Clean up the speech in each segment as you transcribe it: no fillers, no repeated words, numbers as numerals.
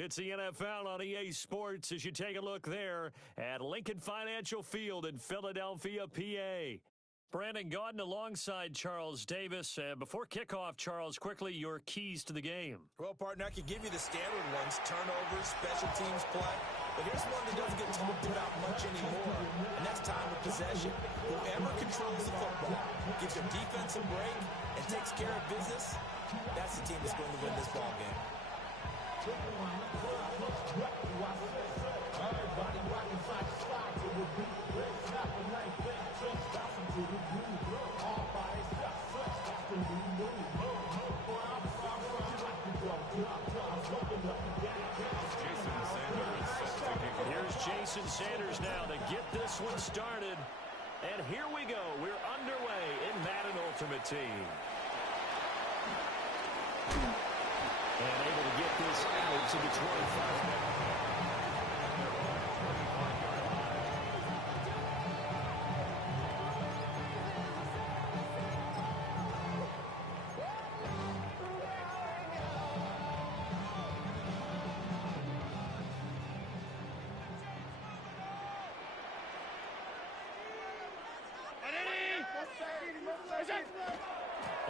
It's the NFL on EA Sports as you take a look there at Lincoln Financial Field in Philadelphia, PA. Brandon Gaudin alongside Charles Davis. Before kickoff, Charles, quickly your keys to the game. Well, partner, I could give you the standard ones, turnovers, special teams play. But here's one that doesn't get talked about much anymore, and that's time of possession. Whoever controls the football, gives their defense a break, and takes care of business, that's the team that's going to win this ball game. Here's Jason Sanders now to get this one started. And here we go. We're underway in Madden Ultimate Team. And able to get this out to the 25.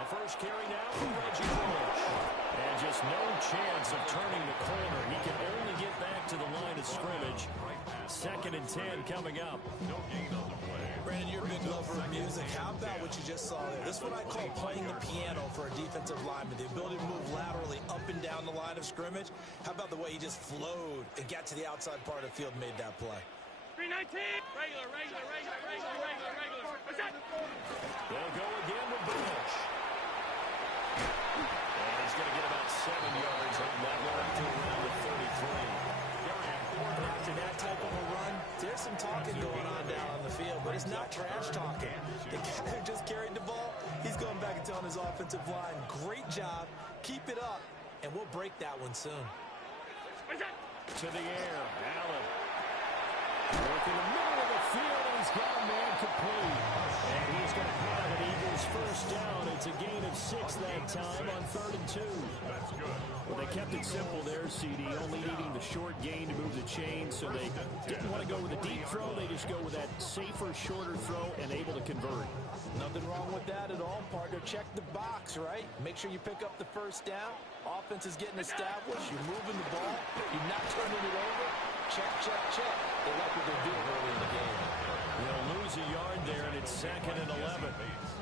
The first carry now for Reggie Bush. And just no chance of turning the corner. He can only get back to the line of scrimmage. 2nd and 10 coming up. Brandon, you're a big lover of music. How about what you just saw there? This is what I call playing the piano for a defensive lineman. The ability to move laterally up and down the line of scrimmage. How about the way he just flowed and got to the outside part of the field and made that play? 319. Regular. What's that? They'll go again with Bush. And he's going to get about 7 yards on that run to around the 33. After that type of a run, there's some talking going on down on the field, but it's not trash talking. The guy who just carried the ball, he's going back and telling his offensive line, great job, keep it up, and we'll break that one soon. To the air, Allen. Working the middle of the field, and he's got a man complete. And he's going to have an Eagles first down. It's a gain of 6 that time on 3rd and 2. That's good. Well, they kept it simple there, CD, only needing the short gain to move the chain, so they didn't want to go with a deep throw. They just go with that safer, shorter throw and able to convert. Nothing wrong with that at all, partner. Check the box, right? Make sure you pick up the first down. Offense is getting established. You're moving the ball. You're not turning it over. Check. They like what they're doing early in the game. They'll lose a yard there, and it's 2nd and 11.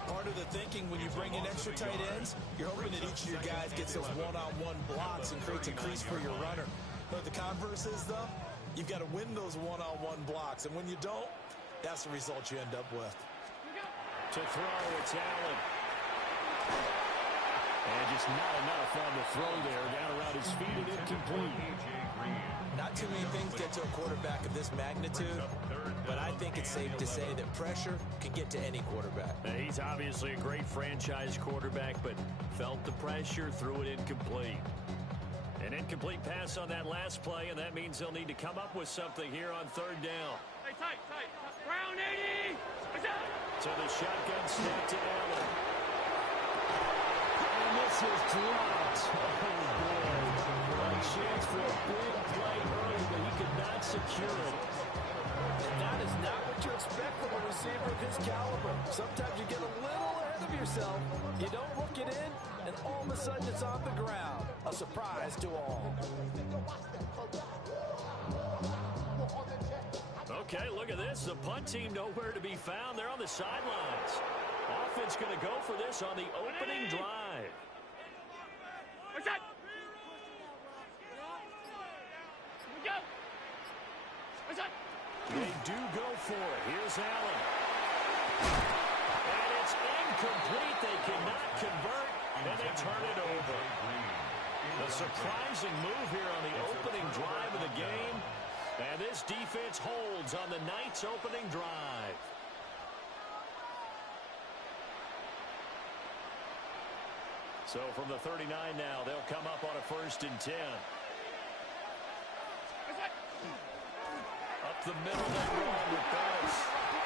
Part of the thinking when you bring in extra tight ends, you're hoping that each of your guys gets those one-on-one blocks and creates a crease for your runner. But the converse is, though, you've got to win those one-on-one blocks. And when you don't, that's the result you end up with. To throw, it's Allen. And just not enough on the throw there. Down around his feet and incomplete. Not too many things get to a quarterback of this magnitude, but I think it's safe to say that pressure can get to any quarterback. He's obviously a great franchise quarterback, but felt the pressure, threw it incomplete. An incomplete pass on that last play, and that means they'll need to come up with something here on 3rd down. Hey, tight. Brown 80. What's that? To the shotgun snap to Allen. And this is dropped. Oh, boy. A chance for a big play early, but he could not secure it. And that is not what you expect from a receiver of his caliber. Sometimes you get a little ahead of yourself. You don't look it in, and all of a sudden it's on the ground. A surprise to all. Okay, look at this. The punt team nowhere to be found. They're on the sidelines. Offense going to go for this on the opening drive. What's that? Go. What's that? They do go for it. Here's Allen. And it's incomplete. They cannot convert, and they turn it over. A surprising move here on the opening drive of the game. And this defense holds on the night's opening drive. So from the 39 now, they'll come up on a 1st and 10. Up the middle, they run with Bettis.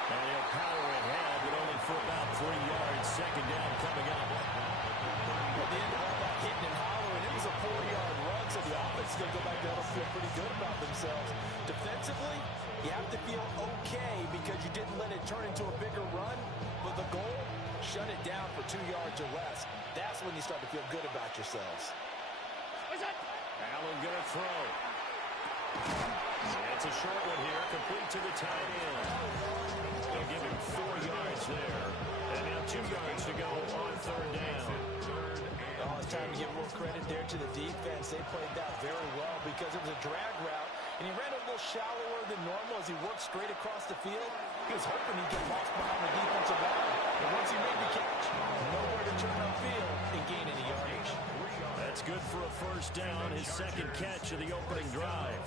And he'll power ahead, but only for about 3 yards. 2nd down coming up. At the end of all that hitting and hollering, it was a 4-yard run, so the offense is going to go back down to feel pretty good about themselves. Defensively, you have to feel okay because you didn't let it turn into a bigger run. But the goal, shut it down for 2 yards or less. That's when you start to feel good about yourselves. Allen gonna throw. It's a short one here, complete to the tight end. They'll give him 4 yards there. And now 2 yards to go on third down. Oh, it's time to give more credit there to the defense. They played that very well because it was a drag route, and he ran a little shallower than normal as he worked straight across the field. He was hoping he'd get lost behind the defensive line. And once he made the catch, nowhere to turn upfield and gain any yardage. That's good for a first down, his second catch of the opening drive.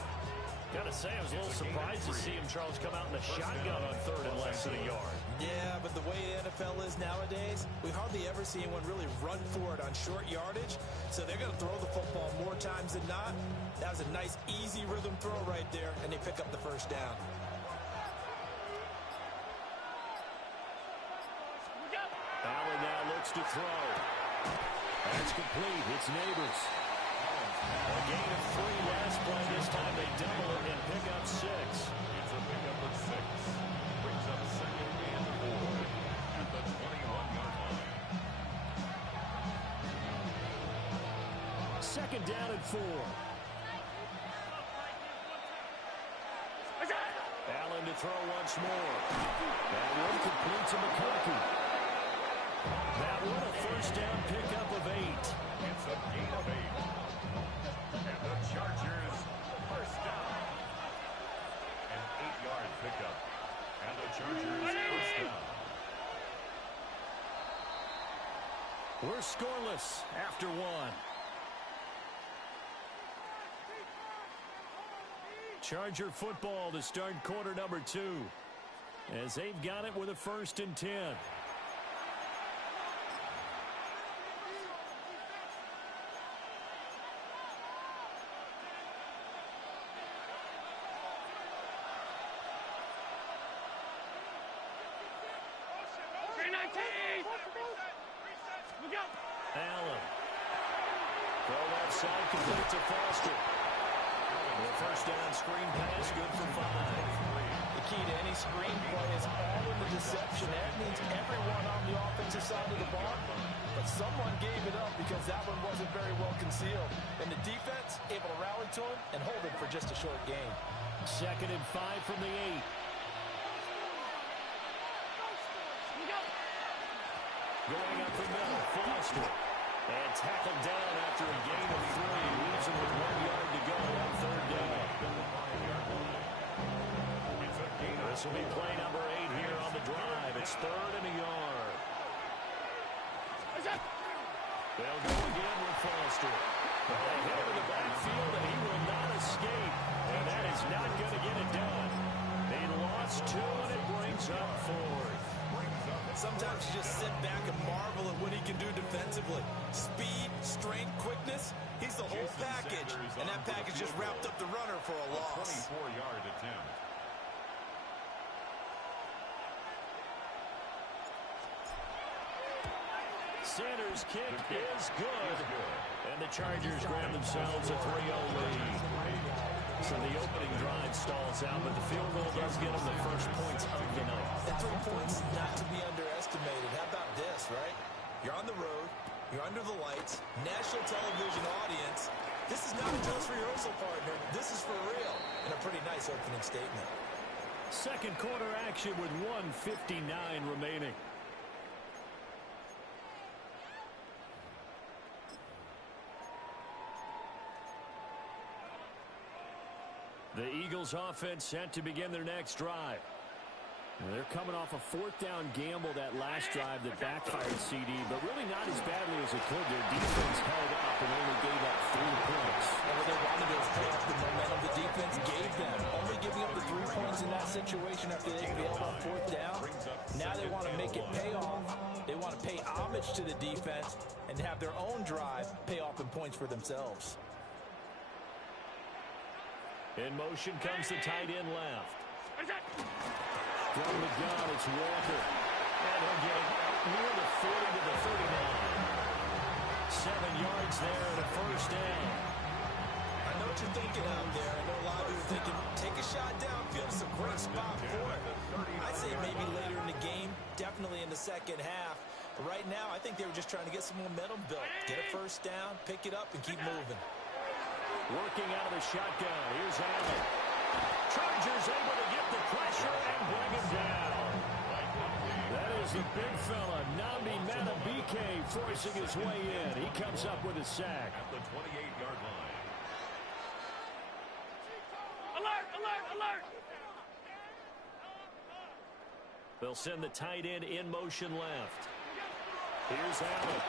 Gotta say, I was a little surprised to see him, Charles, come out in a shotgun on third and less than a yard. Yeah, but the way the NFL is nowadays, we hardly ever see anyone really run for it on short yardage. So they're going to throw the football more times than not. That was a nice, easy rhythm throw right there, and they pick up the first down. Allen now looks to throw. That's complete. It's Neighbors. A gain of 3 last play. This time they double it and pick up 6. It's a pickup of 6. Brings up second and 4 at the 21-yard line. Second down and 4. Allen to throw once more. That one complete to McConkey. That one a first down pickup of 8. It's a gain of 8. And the Chargers first down. An 8-yard pickup. And the Chargers first down. We're scoreless after 1. Charger football to start quarter number 2. As they've got it with a 1st and 10. Allen. Throw left side, complete to Foster. The first down screen pass, good for 5. The key to any screen play is all in the deception. That means everyone on the offensive side of the ball. But someone gave it up because that one wasn't very well concealed. And the defense able to rally to him and hold it for just a short gain. Second and 5 from the 8. Going up the middle, Foster. And tackled down after a gain of 3. Leaves him with 1 yard to go on third down. This will be play number 8 here on the drive. It's 3rd and a yard. They'll go again with Foster. Well, they hit him in the backfield, and he will not escape. And that is not going to get it done. They lost 2, and it brings up 4th. Sometimes you just sit back and marvel at what he can do defensively. Speed, strength, quickness. He's the whole package. And that package just wrapped up the runner for a loss. 24-yard attempt. Sanders' kick is good. And the Chargers grab themselves a 3-0 lead. So the opening drive stalls out, but the field goal does get them the first points of the night. And 3 points not to be underestimated. How about this, right? You're on the road. You're under the lights. National television audience. This is not a dress rehearsal, partner. This is for real. And a pretty nice opening statement. Second quarter action with 1:59 remaining. The Eagles offense set to begin their next drive. And they're coming off a 4th down gamble that last drive that backfired CD, but really not as badly as it could. Their defense held up and only gave up 3 points. And what they wanted to play off the momentum the defense gave them. Only giving up the 3 points in that situation after they failed on 4th down. Now they want to make it pay off. They want to pay homage to the defense and have their own drive pay off in points for themselves. In motion comes the tight end left. From the gun, it's Walker. And he'll get it out near the 40 to the 39. 7 yards there and a first down. I know what you're thinking out there. definitely in the second half. But right now, I think they were just trying to get some momentum built. Get a first down, pick it up, and keep moving. Working out of the shotgun. Here's Allen. Chargers able to get the pressure and bring him down. That is the big fella, Nambi Matabike, forcing his way in. He comes up with a sack. At the 28-yard line. Alert, alert, alert! They'll send the tight end in motion left. Here's Allen.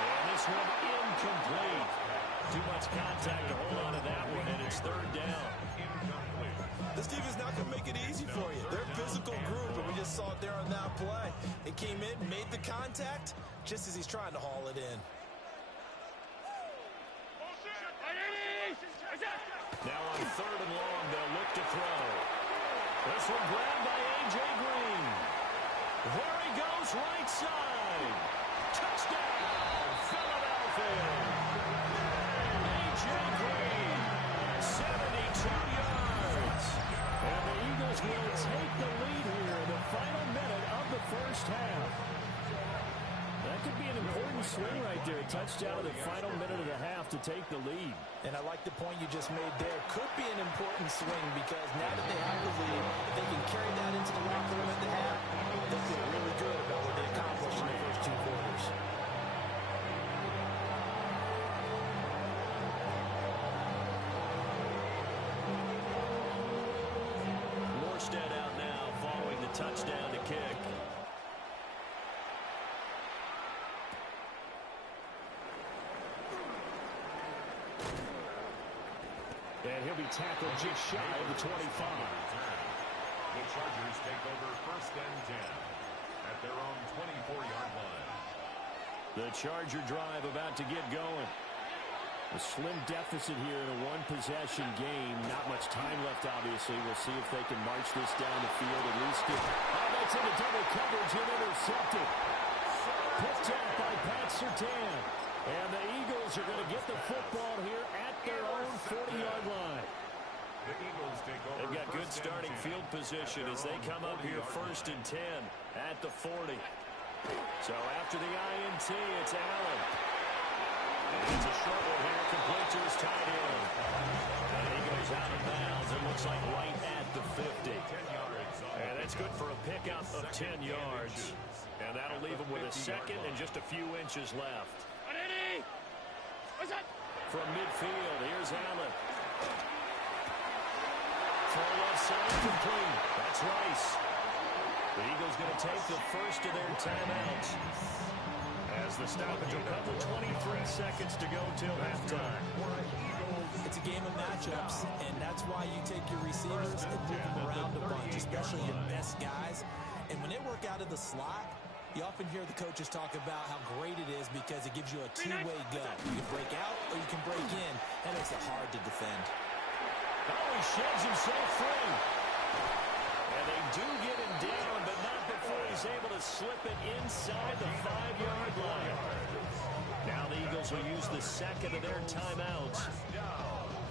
And this one incomplete. Too much contact to hold on to that one, and it's third down. This defense is not going to make it easy for you. They're a physical group, and we just saw it there on that play. It came in, made the contact, just as he's trying to haul it in. Now on third and long, they'll look to throw. This one grabbed by A.J. Green. There he goes, right side. Touchdown, Philadelphia. A.J. Green, 72 yards. And the Eagles will take the lead here in the final minute of the first half. That could be an important swing right there. A touchdown in the final minute of the half to take the lead. And I like the point you just made there. Could be an important swing because now that they have the lead, if they can carry that into the locker room at the half, they feel really good about what they accomplished in the first two quarters. Morstead out now following the touchdown to kick. And he'll be tackled just shy of the 25. The Chargers take over first and 10 at their own 24-yard line. The Charger drive about to get going. A slim deficit here in a one-possession game. Not much time left, obviously. We'll see if they can march this down the field. At least get... Oh, that's into double coverage and intercepted. Picked up by Pat Surtain. And the Eagles are going to get the football here at their own 40-yard line. The Eagles take over. They've got good starting field position as they come up here first and 10 at the 40. So after the INT, it's Allen. And it's a short one here, complete to his tight end. And he goes out of bounds. It looks like right at the 50. And that's good for a pickup of 10 yards. And that'll leave him with a second and just a few inches left. From midfield, here's Allen. Throw left side complete. That's Rice. The Eagles going to take the first of their timeouts. As the stoppage will come with 23 seconds to go till halftime. It's a game of matchups, and that's why you take your receivers and move them around a bunch, especially your best guys. And when they work out of the slot, you often hear the coaches talk about how great it is because it gives you a two-way go. You can break out or you can break in. That makes it hard to defend. Oh, he sheds himself free. And they do get him down, but not before he's able to slip it inside the 5-yard line. Now the Eagles will use the second of their timeouts.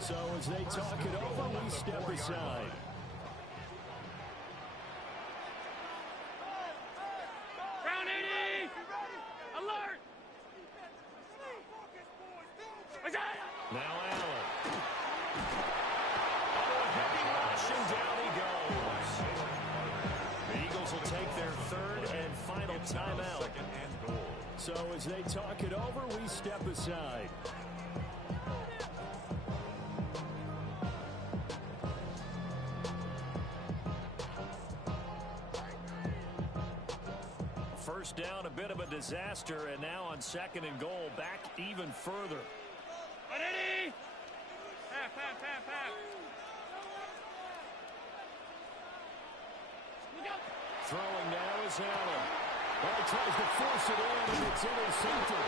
So as they talk it over, we step aside. Now Allen. Oh, heavy rush, and down he goes. The Eagles will take their third and final timeout. So as they talk it over, we step aside. First down, a bit of a disaster, and now on second and goal, back even further. Throwing now is Allen. Well, he tries to force it in, and it's intercepted.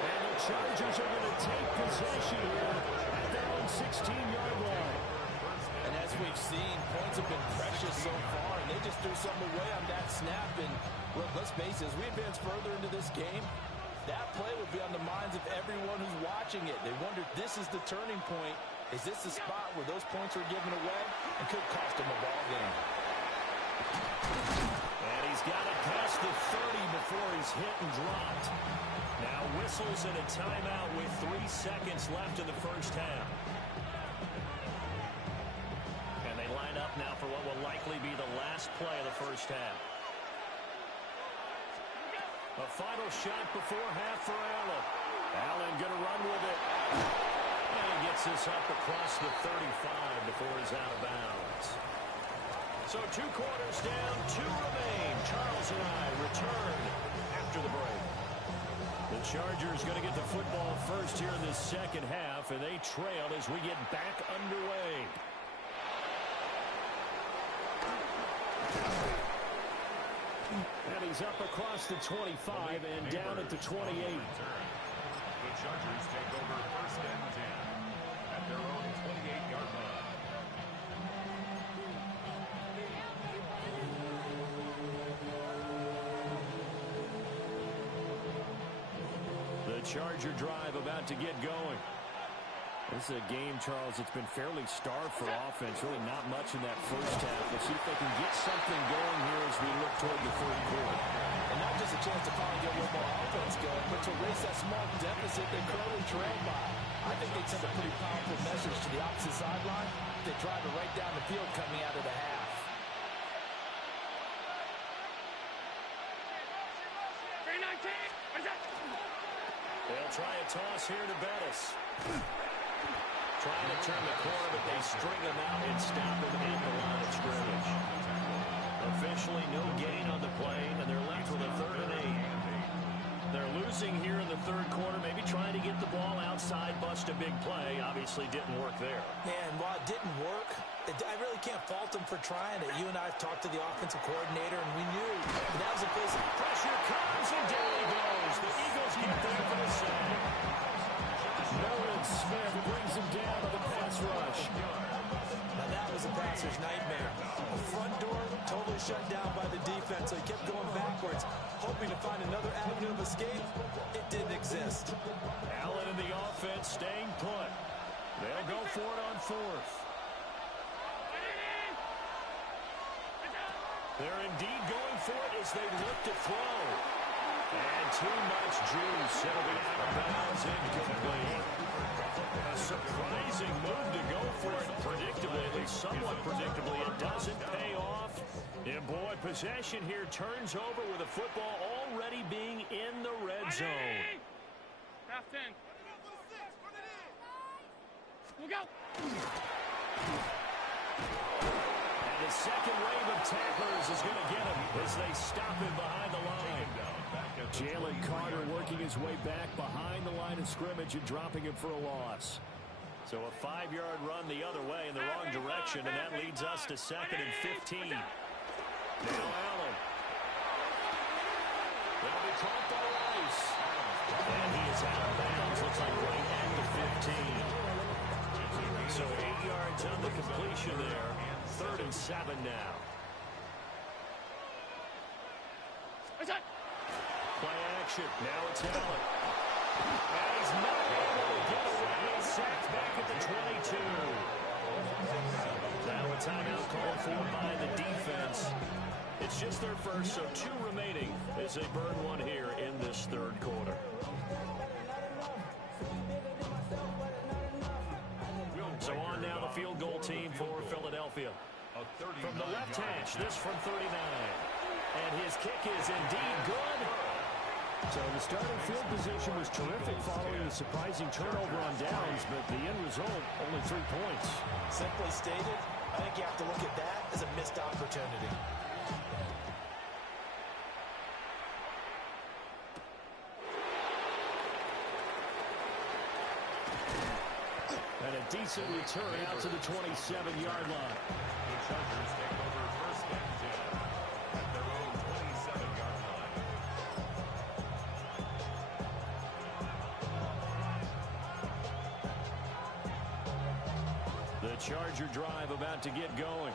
And the Chargers are going to take possession here at their own 16-yard line. And as we've seen, points have been precious so far, and they just threw something away on that snap. And look, let's face it, as we advance further into this game, that play will be on the minds of everyone who's watching it. They wonder if this is the turning point. Is this the spot where those points are given away and could cost them a ball game? And he's got it past the 30 before he's hit and dropped. Now whistles and a timeout with 3 seconds left in the first half. And they line up now for what will likely be the last play of the first half. A final shot before half for Allen. Allen going to run with it. And he gets this up across the 35 before he's out of bounds. So 2 quarters down, 2 remain. Charles and I return after the break. The Chargers going to get the football first here in this second half, and they trail as we get back underway. And he's up across the 25 and down at the 28. The Chargers take over first and 10 at their own 28-yard line. The Charger drive about to get going. This is a game, Charles, it's been fairly starved for offense. Really not much in that first half. We'll see if they can get something going here as we look toward the third quarter. And not just a chance to finally get a little more offense going, but to erase that small deficit they currently trailed by. I think they'd send a pretty powerful message to the opposite sideline. They drive it right down the field coming out of the half. 319. They'll try a toss here to Bettis. Trying to turn the corner, but they string him out and stop him at the line of scrimmage. Officially no gain on the play, and they're left with a 3rd and 8. They're losing here in the third quarter, maybe trying to get the ball outside, bust a big play. Obviously didn't work there. And while it didn't work, I really can't fault them for trying it. You and I have talked to the offensive coordinator, and we knew that was a place. Pressure comes, and down he goes. The Eagles get there for the sack. Nolan Smith brings him down to the pass rush. Now that was a passer's nightmare. The front door totally shut down by the defense, so he kept going backwards, hoping to find another avenue of escape. It didn't exist. Allen and the offense staying put. They'll go for it on 4th. They're indeed going for it as they look to throw. And too much juice. It'll be out of bounds, incomplete. A surprising move to go for it predictably, at least somewhat predictably. It doesn't pay off. And boy, possession here turns over with the football already being in the red zone. Half 10. We'll go. And the second wave of tacklers is going to get him as they stop him behind the line. Jalen Carter working his way back behind the line of scrimmage and dropping him for a loss. So a 5-yard run the other way in the wrong direction, and that leads us to 2nd and 15. Now Allen. They'll be caught by Rice. And he is out of bounds. Looks like right at the 15. So 8 yards on the completion there. 3rd and 7 now. Play action. Now it's Allen. And he's not able to get away. Sacked back at the 22. Now a timeout called for by the defense. It's just their first, so 2 remaining as they burn one here in this third quarter. So on now the field goal team for Philadelphia. From the left hash, this from 39. And his kick is indeed good. So the starting field position was terrific following a surprising turnover on downs, but the end result, only 3 points. Simply stated, I think you have to look at that as a missed opportunity. And a decent return out to the 27-yard line. The Chargers take over first and 10 at their own 27-yard line. The Charger drive about to get going.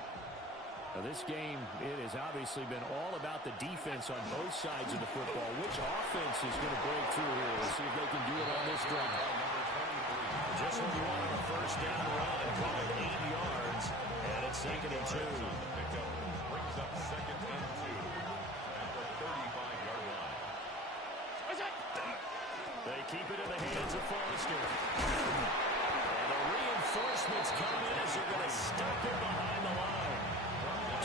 Now this game, it has obviously been all about the defense on both sides of the football. Which offense is going to break through here? We'll see if they can do it on this drive. Just what you want on a first down run. Call it 8 yards. And it's 2nd and 2. up second and 2 at the 35-yard line. They keep it in the hands of Foster. And the reinforcements come in as they're going to stop it behind the line.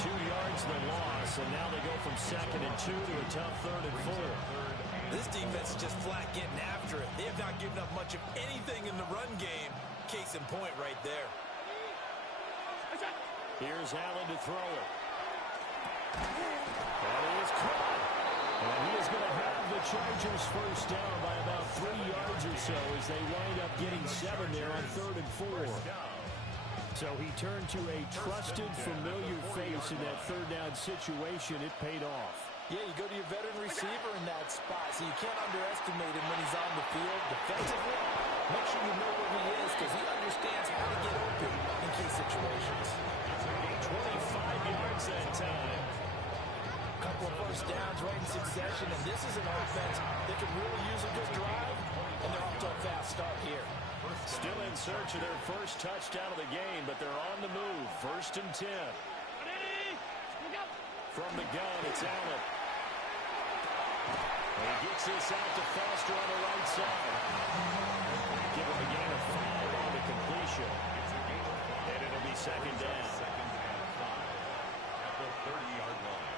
2 yards the loss, and now they go from second and 2 to a tough third and 4. This defense is just flat getting after it. They have not given up much of anything in the run game. Case in point right there. Here's Allen to throw it. And he is caught. And he is going to have the Chargers first down by about 3 yards or so as they wind up getting 7 there on third and 4. So he turned to a trusted, familiar face in that third down situation. It paid off. Yeah, you go to your veteran receiver in that spot, so you can't underestimate him when he's on the field defensively. Make sure you know where he is because he understands how to get open in key situations. 25 yards that time. Couple of first downs right in succession, and this is an offense that can really use a good drive, and they're off to a fast start here. Still in search of their first touchdown of the game, but they're on the move. First and 10. From the gun, it's Allen. And he gets this out to Foster on the right side. Give him a gain of 5 on the completion. And it'll be second down. Second and 5 at the 30-yard line.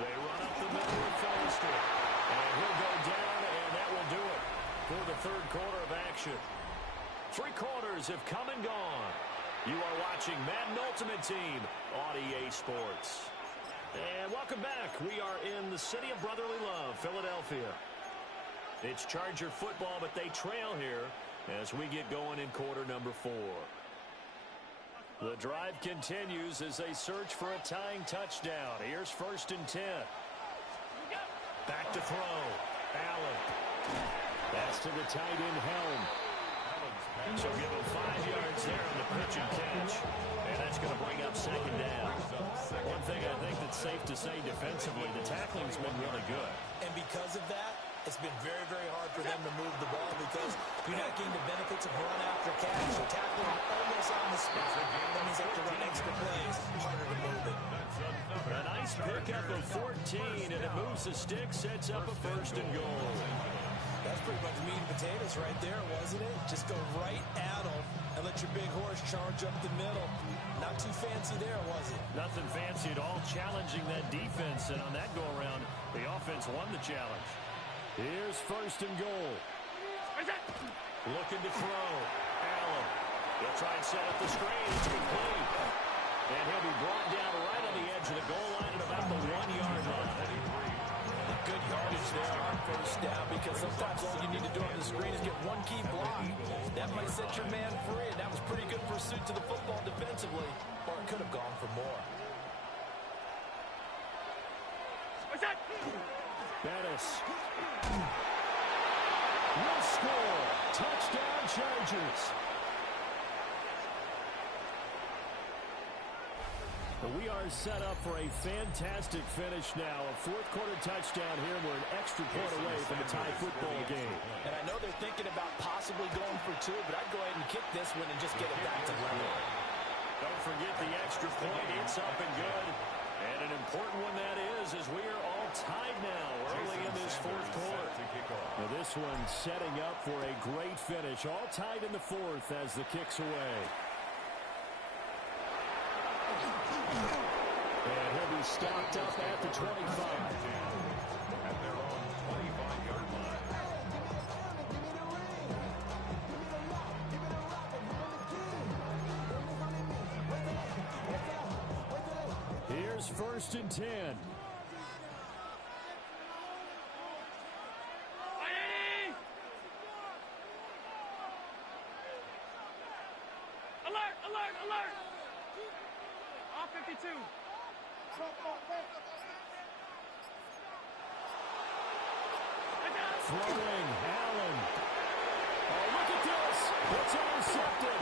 They run up the middle with Foster. And he'll go down, and that will do it for the third quarter of action. 3 quarters have come and gone. You are watching Madden Ultimate Team on EA Sports. And welcome back. We are in the city of brotherly love, Philadelphia. It's Charger football, but they trail here as we get going in quarter number 4. The drive continues as they search for a tying touchdown. Here's first and 10. Back to throw. Allen. That's to the tight end Helm. So give him 5 yards there on the pitch and catch. And that's going to bring up second down. One thing I think that's safe to say defensively, the tackling's been really good. And because of that, it's been very, very hard for them to move the ball because you're not getting the benefits of run after catch. So tackling almost on the spot. That means they have to run extra plays, harder to move it. A nice pickup of 14, and it moves the stick, sets up a first and goal. That's pretty much meat and potatoes right there, wasn't it? Just go right at them and let your big horse charge up the middle. Not too fancy there, was it? Nothing fancy at all, challenging that defense, and on that go-around, the offense won the challenge. Here's first and goal. Looking to throw. Allen. He'll try and set up the screen. It's complete. And he'll be brought down right on the edge of the goal line at about the 1-yard line. Good yardage there on first down because sometimes all you need to do on the screen is get one key block. That might set your man free, and that was pretty good pursuit to the football defensively, or it could have gone for more. Bettis will score. Touchdown, Chargers. We are set up for a fantastic finish now. A fourth-quarter touchdown here. We're an extra point away from a tie football game. And I know they're thinking about possibly going for 2, but I'd go ahead and kick this one and just get it back to level. Don't forget the extra point. It's up and good. And an important one that is, as we are all tied now early in this fourth quarter. Now this one setting up for a great finish. All tied in the fourth as the kick's away. And he'll be stopped up at the 25. At their own 25-yard line. Here's first and 10. Alert! Alert! Alert! All 52. Throwing, Allen. Oh, look at this. It's intercepted.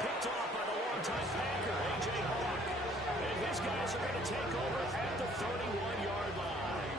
Picked off by the longtime Packer, A.J. Hawk. And his guys are going to take over at the 31-yard line.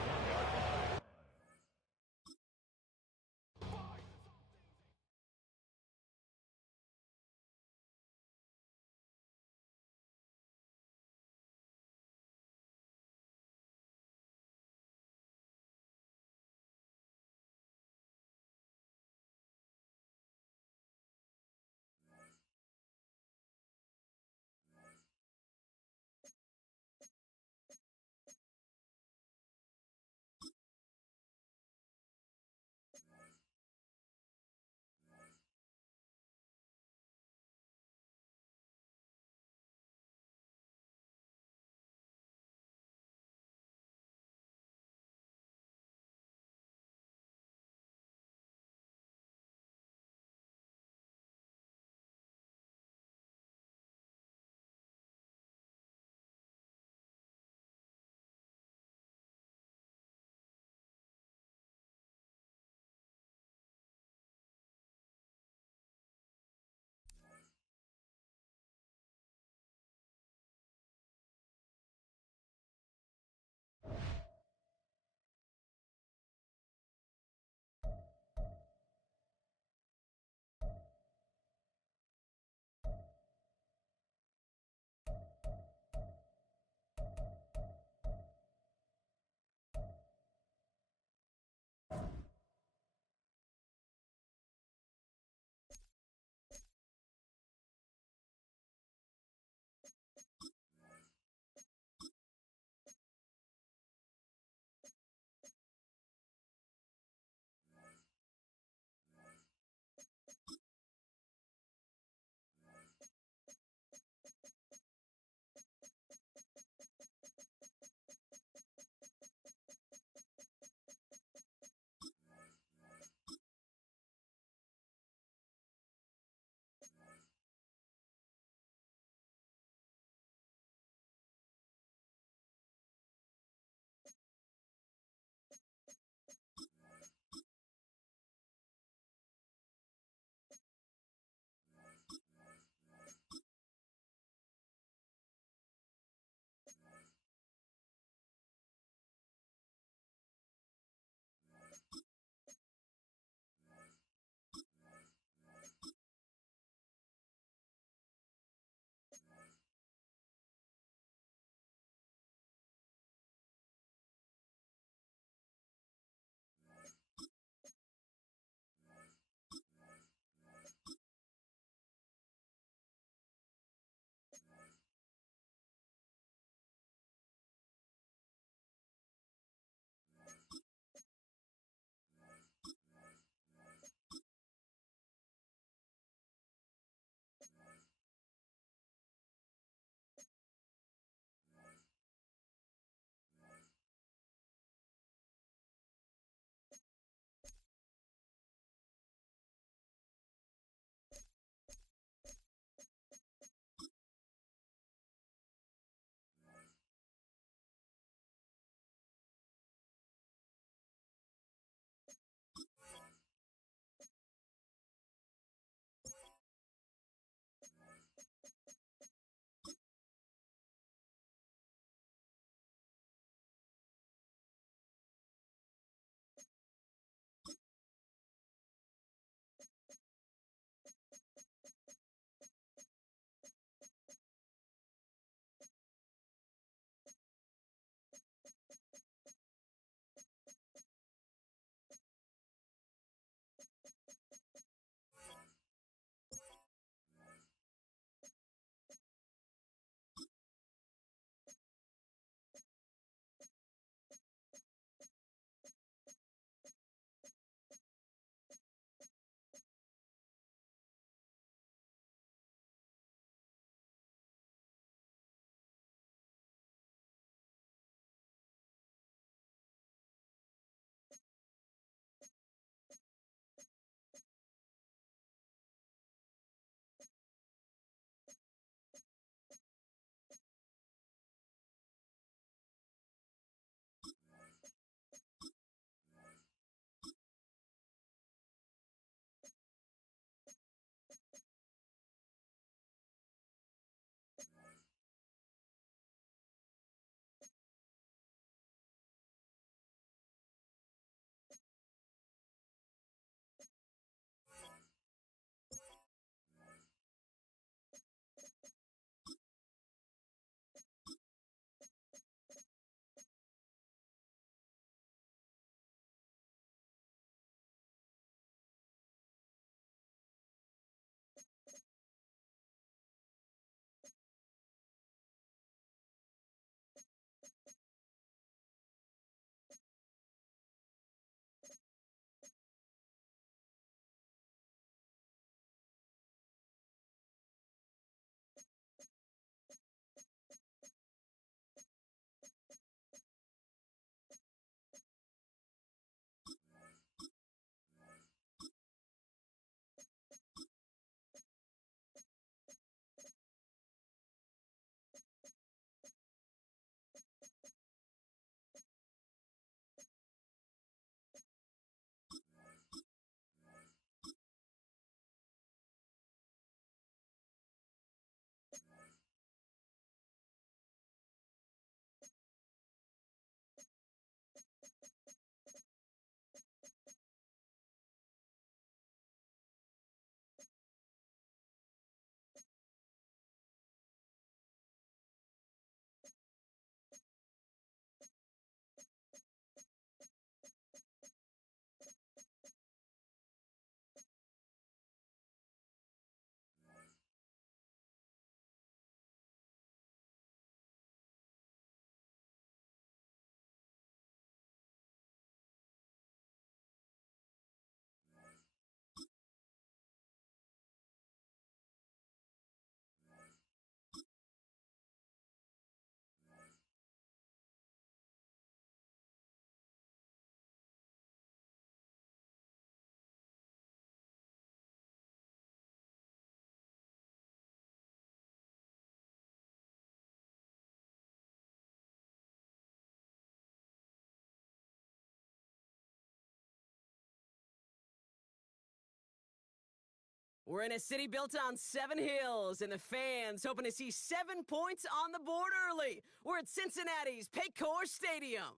We're in a city built on 7 hills, and the fans hoping to see 7 points on the board early. We're at Cincinnati's Paycor Stadium.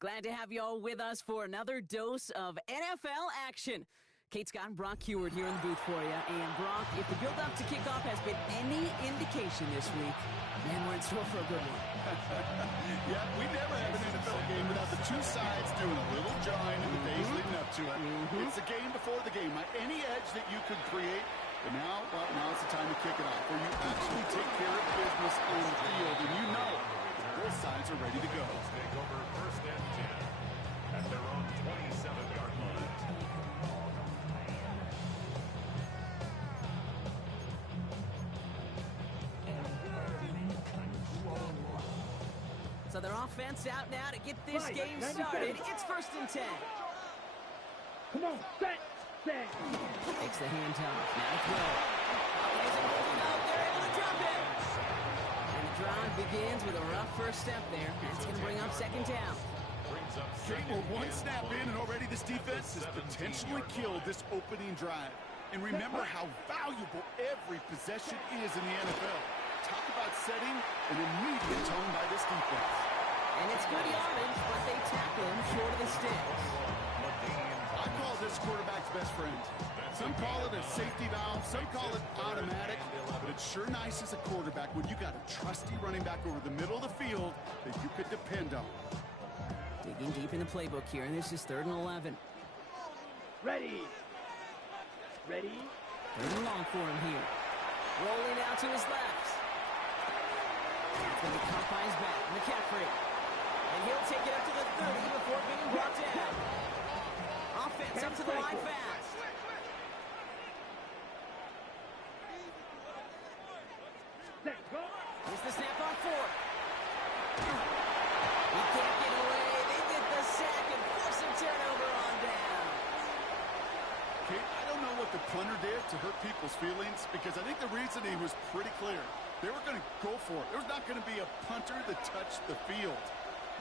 Glad to have you all with us for another dose of NFL action. Kate Scott and Brock Heward here in the booth for you. And Brock, if the build-up to kickoff has been any indication this week, man, we're in store for a good one. Yeah, we never have an NFL game without the two sides doing a little jawing in the days leading up to it. It's the game before the game. Any edge that you could create, but now it's the time to kick it off, where you actually take care of business on the field, and you know both sides are ready to go. Take over first and 10 at their own 27-yard line. So their offense out now to get this game started. It's first and 10. Come on, set. Takes the handoff. Now to throw. He isn't holding up. They're able to drop it. And the drive begins with a rough first step there. That's going to bring up second down. Kate, we're one snap in, and already this defense has potentially killed this opening drive. And remember how valuable every possession is in the NFL. Talk about setting an immediate tone by this defense. And it's good yardage, but they tackle him short of the sticks. I call this quarterback's best friend. Some call it a safety valve, some call it automatic, but it's sure nice as a quarterback when you got a trusty running back over the middle of the field that you could depend on. Digging deep in the playbook here, and this is 3rd and 11. Ready. Third and long for him here. Rolling out to his left. It's going to be caught by his back, McCaffrey. And he'll take it up to the 30 before being brought down. Offense up to the line fast. Here's the snap on 4. He can't get away. They get the sack and force a turnover on down. Kate, I don't know what the punter did to hurt people's feelings, because I think the reasoning was pretty clear. They were going to go for it. There's not going to be a punter that touched the field.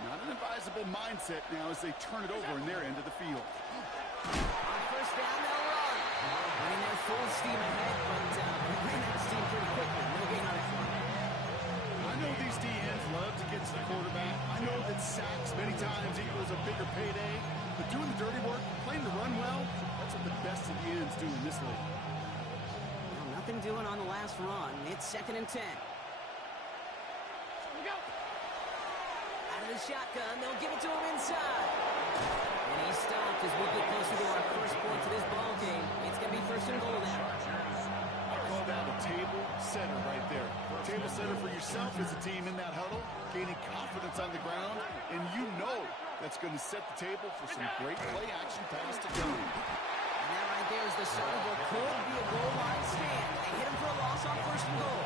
Not an advisable mindset now as they turn it over in their end of the field. On first down, they'll run. Running their full steam ahead, but ran out of steam pretty quickly. No gain on it. I know these DNs love to get to the quarterback. I know that sacks many times equals a bigger payday. But doing the dirty work, playing to run well, that's what the best of the ends do in this league. Well, nothing doing on the last run. It's 2nd and 10. Out of the shotgun, they'll give it to him inside. And he's stopped as we get closer to our first point to this ball game. It's going to be 1st and goal now. I call that a table setter right there. Table setter for yourself as a team in that huddle, gaining confidence on the ground, and you know that's going to set the table for some great play-action pass to come. And that right there is the start of what could be a goal line stand. They hit him for a loss on 1st and goal.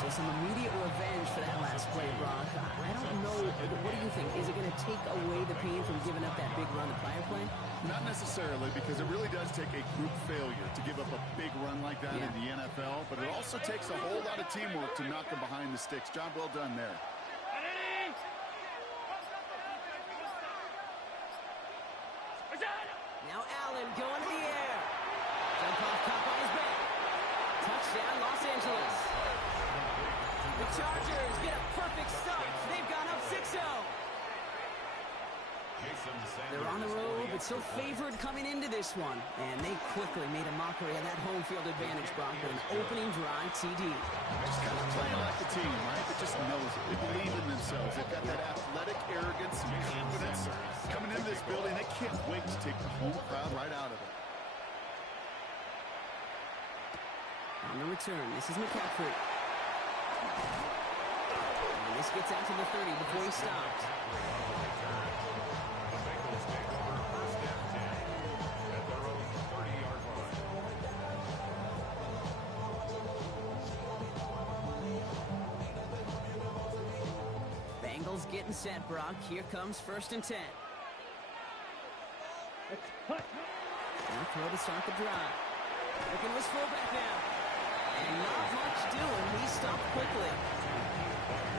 So some immediate revenge for that last play, Brock. I don't know. What do you think? Is it going to take away the pain from giving up that big run the prior play? Not necessarily, because it really does take a group failure to give up a big run like that in the NFL, but it also takes a whole lot of teamwork to knock them behind the sticks. Job well done there. Now Allen going to the air. Jump off, caught by his back. Touchdown, Los Angeles. The Chargers get a perfect start. They've gone up 6-0. They're on the road, but still favored coming into this one. And they quickly made a mockery of that home field advantage, Brock, with an opening drive TD. Just kind of playing like the team, right? That just knows it. They believe in themselves. They've got that athletic arrogance and confidence. Coming into this building, they can't wait to take the home crowd right out of it. On the return, this is McCaffrey. And this gets out to the 30 before he stops. Bengals getting set, Brock. Here comes 1st and 10. Now throw to start the drive. Looking was fullback now. And not much doing. He stopped quickly.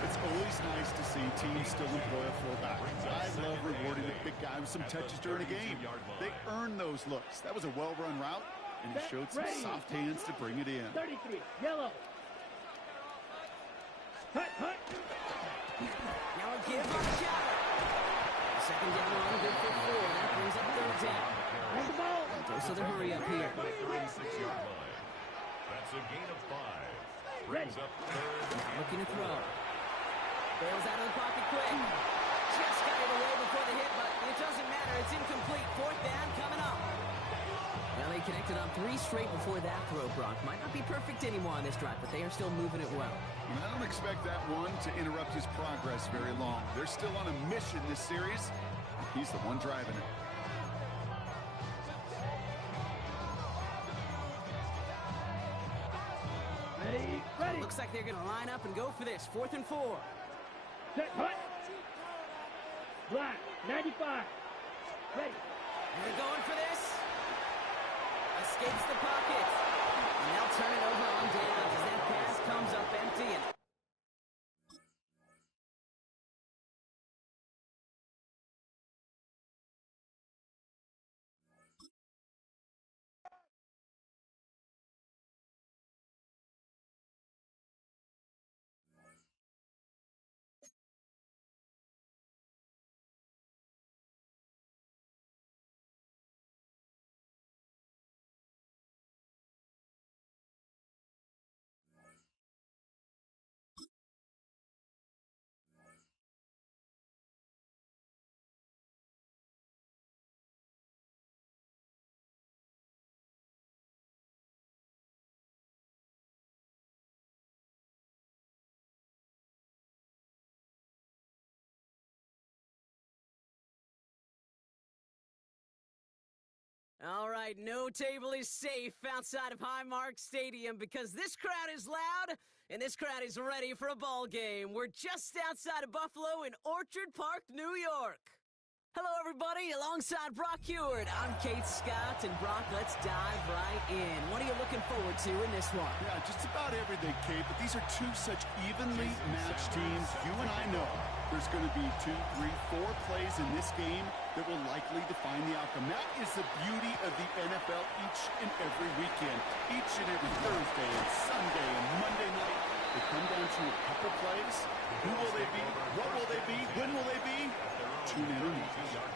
It's always nice to see teams still employ a fullback. I love rewarding the big guy with some touches during a game. They earn those looks. That was a well-run route. and he showed some soft hands to bring it in. 33, yellow. Hut. Now a give on the counter. Second down on, good for 4. That brings up third down. Hold the ball. Dose of the hurry up here. 36-yard line. That's a gain of 5. Brings up third. Looking to throw. Bails out of the pocket quick. Just got it away before the hit, but it doesn't matter. It's incomplete. Fourth down coming up. Well, they connected on 3 straight before that throw, Brock. Might not be perfect anymore on this drive, but they are still moving it well. And I don't expect that one to interrupt his progress very long. They're still on a mission this series. He's the one driving it. Ready. Looks like they're going to line up and go for this. 4th and 4. Set, hut. Black, 95. Ready. And they're going for this. Escapes the pocket. And they'll turn it over on downs as that pass comes up empty. And all right, no table is safe outside of Highmark Stadium because this crowd is loud and this crowd is ready for a ball game. We're just outside of Buffalo in Orchard Park, New York. Hello, everybody. Alongside Brock Heward, I'm Kate Scott, and Brock, let's dive right in. What are you looking forward to in this one? Yeah, just about everything, Kate, but these are two such evenly matched teams. You and I know there's going to be 2, 3, 4 plays in this game that will likely define the outcome. That is the beauty of the NFL each and every weekend. Each and every Thursday and Sunday and Monday night, they come down to a couple plays. Who will they be? What will they be? When will they be? Tune in and watch.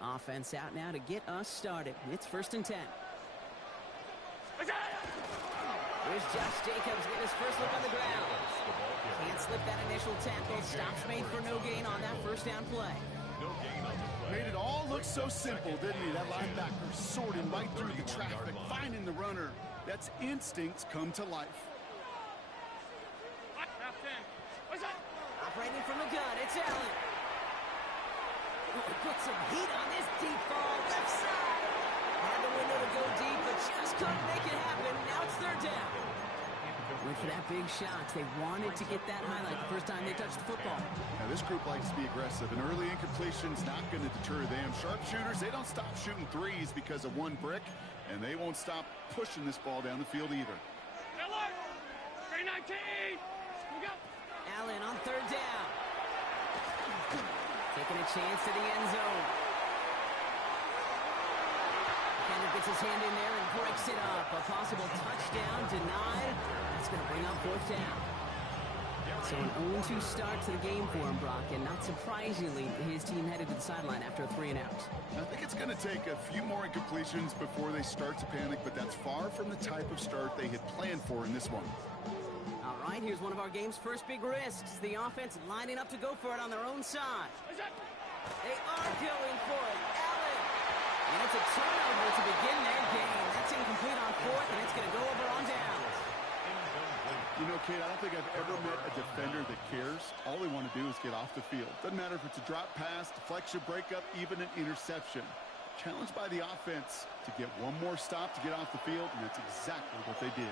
Offense out now to get us started. It's 1st and 10. Here's Josh Jacobs getting his first look on the ground. Can't slip that initial tackle. Stops made for no gain on that first down play. Made it all look so simple, didn't he? That linebacker sorting right through the traffic, finding the runner. That's instincts come to life. Operating from the gun, it's Allen. Put some heat on this deep ball, left side. Had the window to go deep, but just couldn't make it happen. Now it's 3rd down. Went for that big shot. They wanted to get that highlight the first time they touched the football. Now, this group likes to be aggressive, and early incompletion's not going to deter them. Sharpshooters, they don't stop shooting threes because of one brick, and they won't stop pushing this ball down the field either. Allen on 3rd down. Taking a chance to the end zone. Defender gets his hand in there and breaks it up. A possible touchdown denied. That's going to bring up 4th down. So an 0-2 start to the game for him, Brock, and not surprisingly, his team headed to the sideline after a 3-and-out. I think it's going to take a few more incompletions before they start to panic, but that's far from the type of start they had planned for in this one. All right, here's one of our game's first big risks. The offense lining up to go for it on their own side. They are going for it. Allen. And it's a turnover to begin their game. That's incomplete on fourth, and it's going to go over on downs. You know, Kate, I don't think I've ever met a defender that cares. All they want to do is get off the field. Doesn't matter if it's a drop pass, deflection, breakup, even an interception. Challenged by the offense to get one more stop to get off the field, and that's exactly what they did.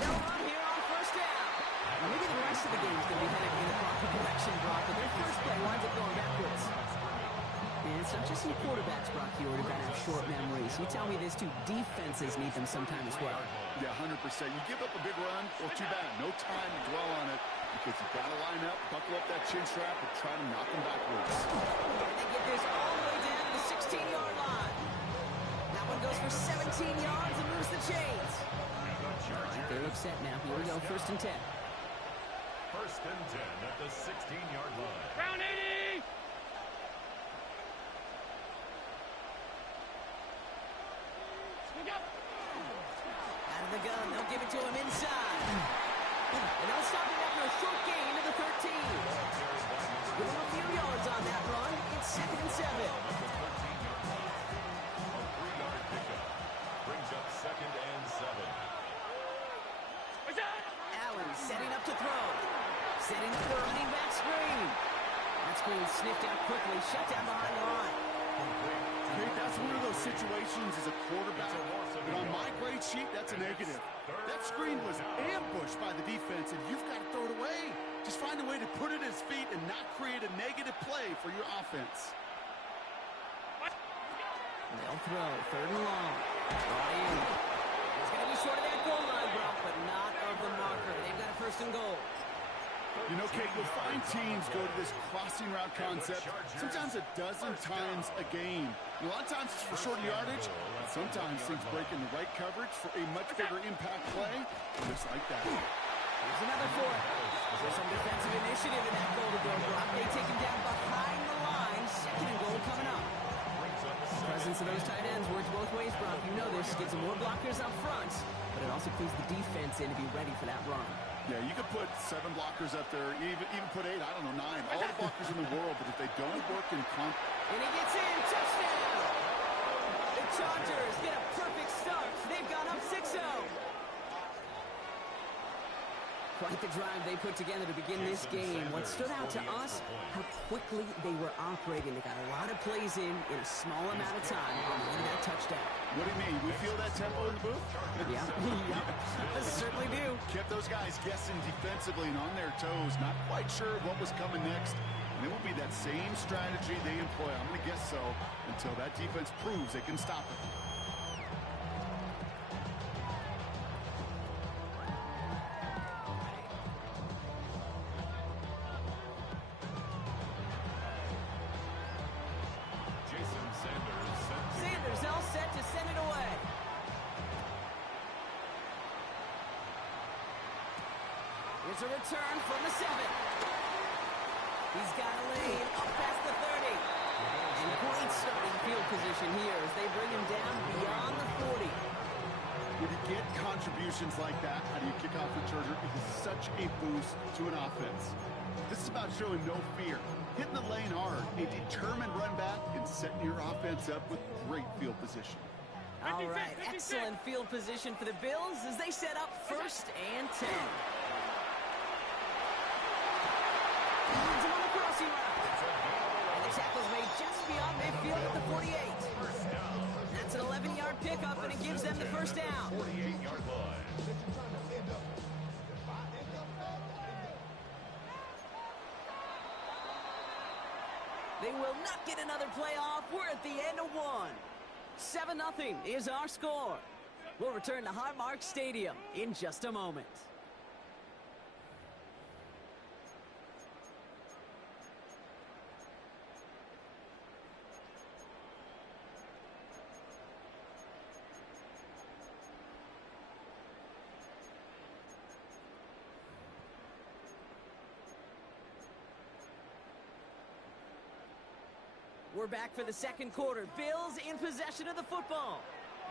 They're on here on first down. Now, maybe the rest of the game's going to be headed in the proper direction, Brock, but their first play winds up going backwards. And it's not just some quarterbacks, Brock, here who got to have short memories. You tell me this too, defenses need them sometime as well. Yeah, 100%. You give up a big run, well, too bad. No time to dwell on it because you've got to line up, buckle up that chin strap, and try to knock them backwards. And they get this all the way down to the 16-yard line. That one goes for 17 yards and moves the chains. They look set now. Here we go, first and 10. First and 10 at the 16-yard line. Round 80! Out of the gun, they'll give it to him inside. And they'll stop him after a short gain to the 13. Give him a few yards on that run. It's second and 7. A 3-yard pickup brings up second and 7. Allen setting up to throw. Setting up the running back screen. That screen sniffed out quickly, shut down behind the line. Kate, that's one of those situations as a quarterback, but on my grade sheet, that's a negative. That screen was ambushed by the defense, and you've got to throw it away. Just find a way to put it at his feet and not create a negative play for your offense. They'll throw, third and long. Ryan. He's going to be short of that goal line, Brock, but not of the marker. They've got a first and goal. You know, Kate, you'll find teams go to this crossing route concept sometimes a dozen times a game. And a lot of times it's for shorter yardage, and sometimes things break in the right coverage for a much bigger impact play, just like that. Here's another fourth. There's some defensive initiative in that goal to go, Brock. They take him down behind the line. Second and goal coming up. The presence of those tight ends works both ways, Brock. You know this. Gets them more blockers up front, but it also clues the defense in to be ready for that run. Yeah, you could put 7 blockers up there, even put 8, I don't know, 9. All the blockers in the world, but if they don't work in and he gets in, touchdown! The Chargers get a perfect start. They've gone up 6-0. Quite the drive they put together to begin this game. What stood out to us, how quickly they were operating. They got a lot of plays in a small amount of time on the way to that touchdown. What do you mean? We feel that tempo in the booth? Yeah, yeah, certainly do. Kept those guys guessing defensively and on their toes, not quite sure what was coming next. And it will be that same strategy they employ, I'm going to guess so, until that defense proves they can stop it. Sanders all set to send it away. Here's a return from the 7. He's got a lane up past the 30. And great starting field position here as they bring him down beyond the 40. When you get contributions like that, how do you kick off the Charger? It is such a boost to an offense. This is about showing no fear, hitting the lane hard, a determined run back, and setting your offense up with great field position. All right, excellent field position for the Bills as they set up first and 10. Leads him on the crossing route. And the tackle's made just beyond midfield at the 48. That's an 11-yard pickup, and it gives them the first down. 48-yard line. They will not get another play off. We're at the end of one. 7-0 is our score. We'll return to Highmark Stadium in just a moment. We're back for the second quarter. Bills in possession of the football.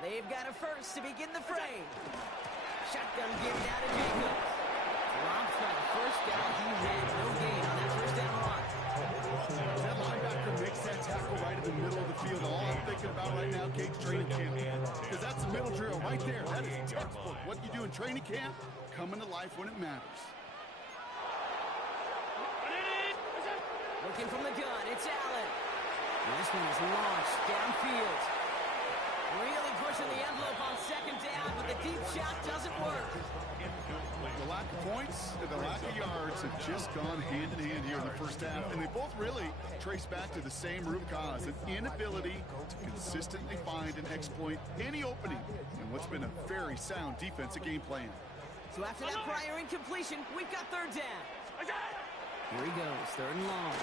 They've got a first to begin the frame. Shotgun give it out to Jacobs. Drops by the first down. He had no gain on that first down run. That linebacker makes that tackle right in the middle of the field. All I'm thinking about right now, Kate's training camp. Because that's the middle drill right there. That is textbook. What you do in training camp, coming to life when it matters. Looking from the gun, it's Allen. And this one is launched downfield. Really pushing the envelope on second down, but the deep shot doesn't work. The lack of points and the lack of yards have just gone hand in hand here in the first half, and they both really trace back to the same root cause, an inability to consistently find and exploit any opening in what's been a very sound defensive game plan. So after that prior incompletion, we've got third down. Here he goes, third and long.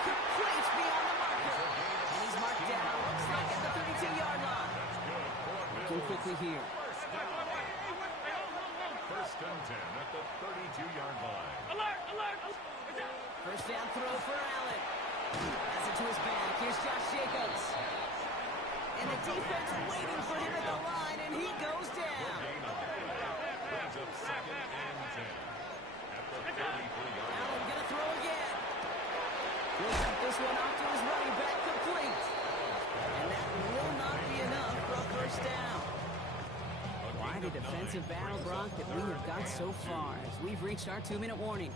Complete beyond the marker. And he's marked down, looks like at the 32-yard line. Looking quickly here. First and 10 at the 32-yard line. First down throw for Allen. Has it to his back. Here's Josh Jacobs. And the defense waiting for him at the line, and he goes down. Brings up second and 10 at the 33-yard line. Allen gonna throw again. He'll set this one off to his running back, complete. And that will not be enough for a first down. Quite a defensive battle, Brock, that we have got so far as we've reached our 2-minute warning.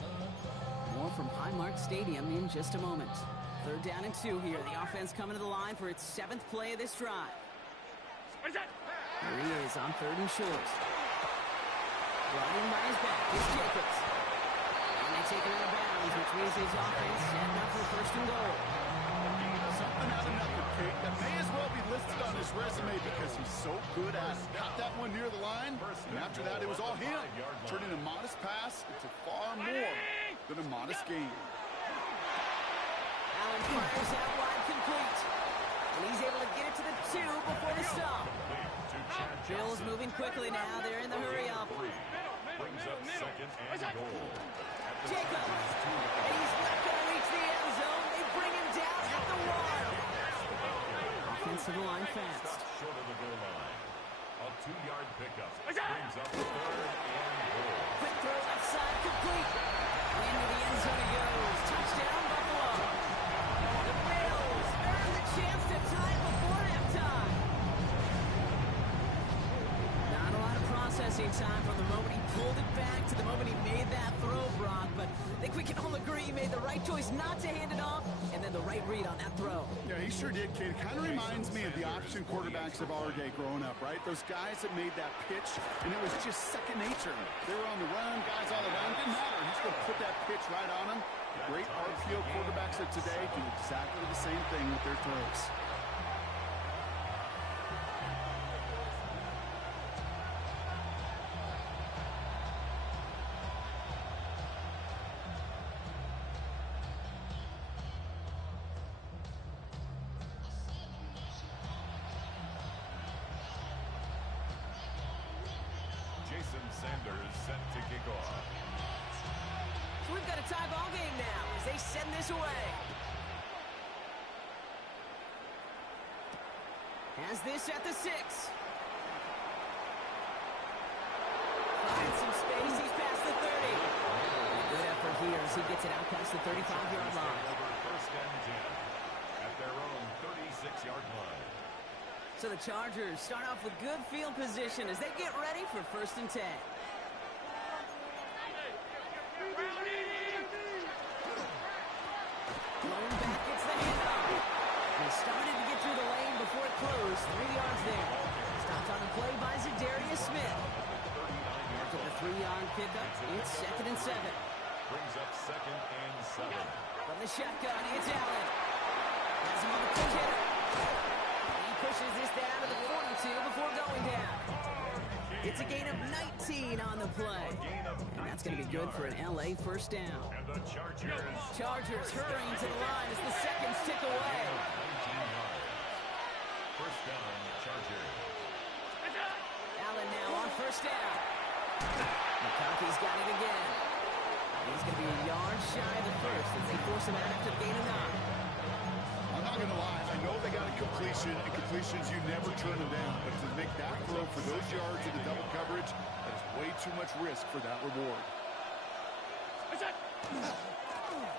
More from Highmark Stadium in just a moment. Third down and 2 here. The offense coming to the line for its 7th play of this drive. Here he is on third and short. Brought in by his back is Jacobs. And they take it out of bounds, which means his offense setting up for first and goal. Something out of nothing, Kate, that may as well be listed on his resume because he's so good at it. Got that one near the line, and after that it was all him. Turning a modest pass into far more than a modest gain. Allen fires out wide, complete. And he's able to get it to the 2 before the stop. Bills moving quickly now. They're in the hurry up. Brings up second and goal. Jacobs. And he's not going to reach the end zone. They bring him down at the 1. Offense to the line fast. Short of the goal line. A 2-yard pickup. Brings up third and goal. Quick throw left side, complete. Into the end zone he goes. Touchdown, Buffalo. The Bills earn the chance to tie before halftime. Not a lot of processing time from the moment he pulled it back to the moment he made that throw, Brock. But I think we can all agree he made the right choice not to hand it off, and then the right read on that throw. Yeah, he sure did, kid. It kind of reminds me of the option quarterbacks of our day growing up, right? Those guys that made that pitch, and it was just second nature. They were on the run, guys all around. Didn't matter. He's going to put that pitch right on them. Great RPO quarterbacks of today do exactly the same thing with their throws. Sanders set to kick off. So we've got a tie ball game now as they send this away. Has this at the 6. Finds some space. He's past the 30. Good effort here as he gets it out past the 35-yard line. First and 10 at their own 36-yard line. So the Chargers start off with good field position as they get ready for first and 10. Blown back, it's the handoff. They started to get through the lane before it closed. 3 yards there. Stopped on the play by Zadarius Smith. After the 3-yard pickup, it's second and 7. Brings up second and 7. From the shotgun, it's Allen. Has him on the quick hitter. Pushes this down to the 42 before going down. It's a gain of 19 on the play. And that's going to be good for an LA first down. And the Chargers hurrying to the line as the seconds tick away. 19 yards. First down, Chargers. Allen now on first down. McConkey's got it again. He's going to be a yard shy of the first as they force him out after the gain of 9. On not going to lie. I know they got a completion, and completions, you never turn them down. But to make that throw for those yards in the double coverage, that is way too much risk for that reward.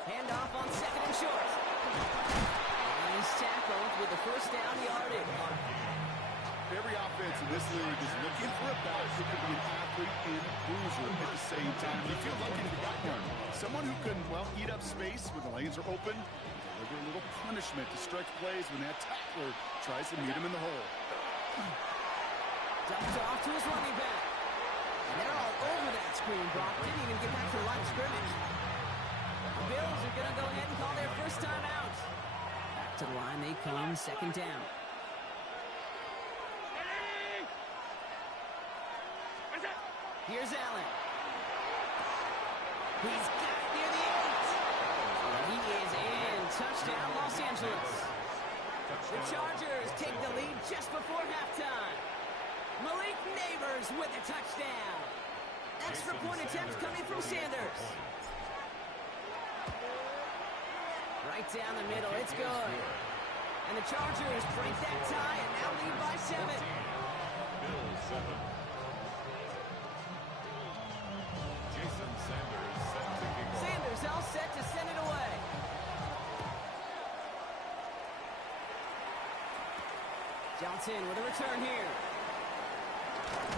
Hand off on second and short. And he's tackled with the first down yardage. Every offense in this league is looking for a back who can be an athlete and a bruiser at the same time. You feel lucky to got one. Someone who can, well, eat up space when the lanes are open, deliver a little punishment to stretch plays when that tackler tries to meet him in the hole. Dumped off to his running back. And they're all over that screen. Brock didn't even get back to the line of scrimmage. The Bills are going to go ahead and call their first time out. Back to the line they come, second down. Here's Allen. He's got it near the 8. He is in. Touchdown, Los Angeles. The Chargers take the lead just before halftime. Malik Neighbors with a touchdown. Extra point attempt coming from Sanders. Right down the middle. It's good. And the Chargers break that tie and now lead by 7. Bills 7. Sanders all set to send it away. Johnson with a return here.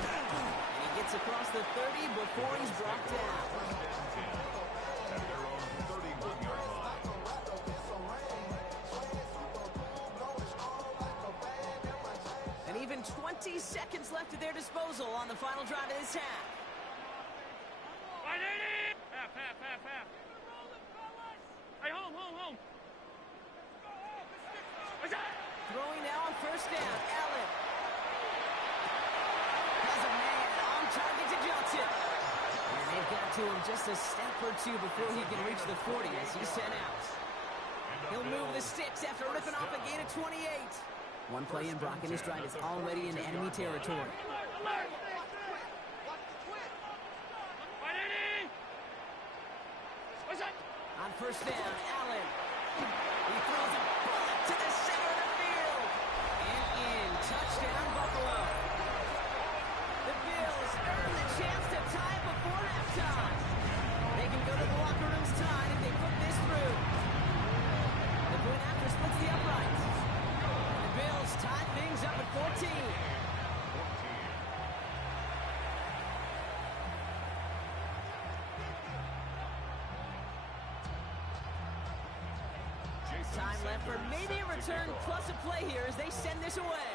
And he gets across the 30 before he's brought down. At their own 31-yard line. And even 20 seconds left at their disposal on the final drive of this half. Half. Hey, home. Throwing now on first down. Allen has a man on target to Johnson. And they've got to him just a step or two before he can reach the 40 as he's sent out. He'll move the sticks after ripping off a gain of 28. One play in, Brock, and his drive is already in enemy territory. On first down, Allen. He throws a bullet to the center of the field. And in. Touchdown, Buffalo. The Bills earn the chance to tie before halftime. They can go to the locker rooms tied if they put this through. The point after splits the uprights. The Bills tie things up at 14. Time left for maybe a return plus a play here as they send this away.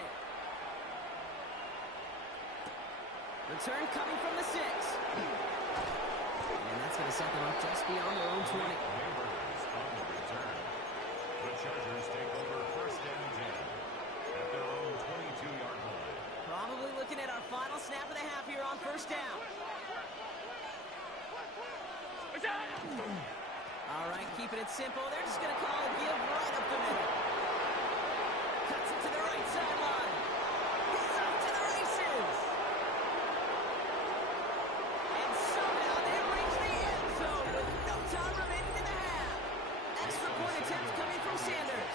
Return coming from the 6. And that's going to set them up just beyond their own 20. On the return. The Chargers take over first and 10 at their own 22-yard line. Probably looking at our final snap of the half here on first down. All right, keeping it simple. They're just going to call a give right up the middle. Cuts it to the right sideline. He's off to the races. And somehow they reach the end zone with no time remaining in the half. Extra point attempt coming from Sanders.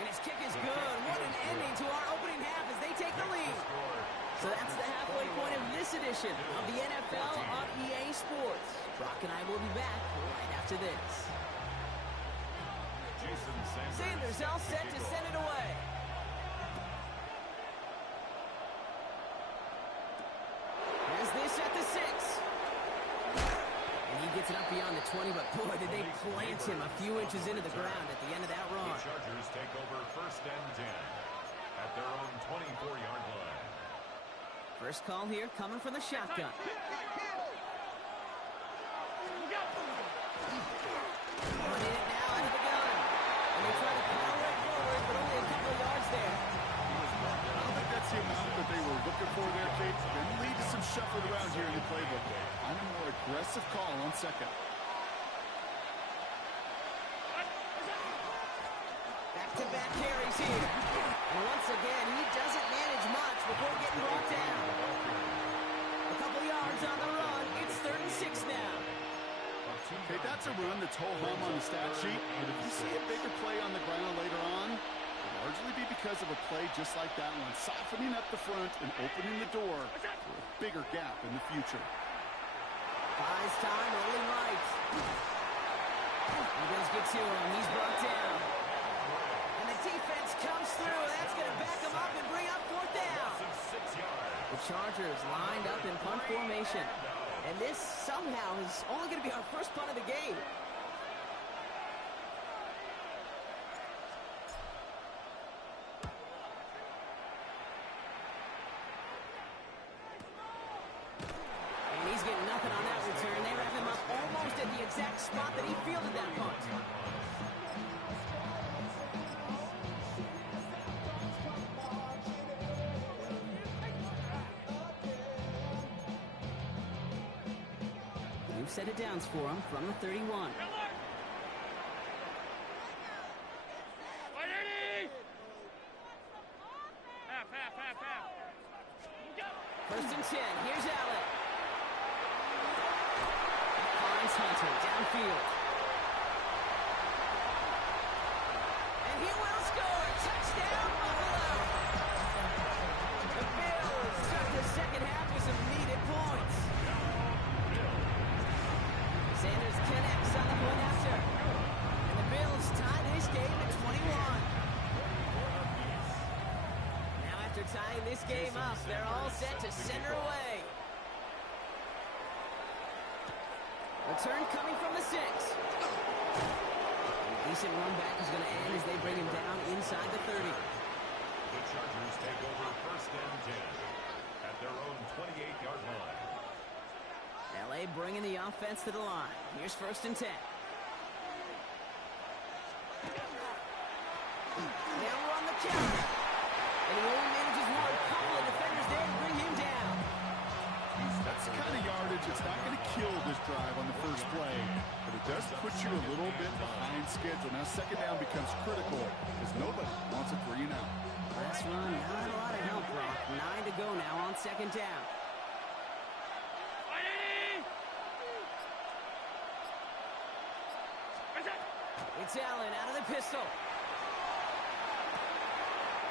And his kick is good. What an ending to our opening half as they take the lead. So that's the halfway point of this edition of the NFL on EA Sports. Brock and I will be back right after this. Sanders all set to send it away. Has this at the 6. And he gets it up beyond the 20, but boy, did they plant him a few inches into the ground at the end of that run. The Chargers take over first and 10 at their own 24-yard line. First call here coming from the shotgun. On in it now out of the gun. And they try to power it forward, but only a couple of yards there. I don't think that's the amount that they were looking for there, Kate. Then lead to some shuffle around here in the playbook. I'm a more aggressive call on second. Back-to-back carries here. And once again, he doesn't manage much before getting brought down. A couple yards on the run. It's 3rd and 6 now. Kate, that's a run that's ho-hum on the stat sheet, but if you see a bigger play on the ground later on, it'll largely be because of a play just like that one, softening up the front and opening the door for a bigger gap in the future. Buys time, rolling right. He does get to him. He's brought down. And the defense comes through. That's going to back him up and bring up fourth down. The Chargers lined up in punt formation. And this somehow is only going to be our first punt of the game. And he's getting nothing on that return. They wrap him up almost at the exact spot that he fielded that punt. Set it downs for him from the 31. First and 10. Here's Allen. Finds Hunter downfield. And he will score. Touchdown, Buffalo. The Bills start the second half with some needed points. Sanders connects on the point after. And the Bills tie this game at 21. Now after tying this game up, they're all set to center away. Return coming from the 6. A decent run back is going to end as they bring him down inside the 30. The Chargers take over first and 10 at their own 28-yard line. LA bringing the offense to the line. Here's first and 10. Now we're on the counter. And he only manages one. A couple of defenders there to bring him down. That's the kind of yardage. It's not going to kill this drive on the first play, but it does put you a little bit behind schedule. Now second down becomes critical because nobody wants a 3 and out. Last run, not a lot of help, Brock. 9 to go now on second down. It's Allen out of the pistol.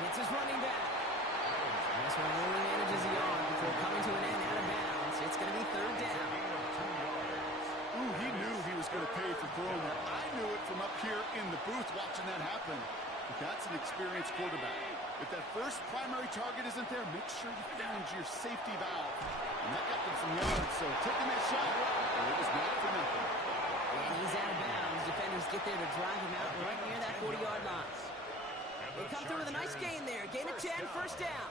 Hits his running back. This one only manages a yard before coming to an end out of bounds. It's going to be third down. Ooh, he knew he was going to pay for throwing that. I knew it from up here in the booth watching that happen. But that's an experienced quarterback. If that first primary target isn't there, make sure you find your safety valve. And that got them some yards, so taking that shot, well, it was not for nothing. And he's out of bounds. Defenders get there to drive him out right near that 40-yard line. They come through with a nice gain there. Gain of 10, first down.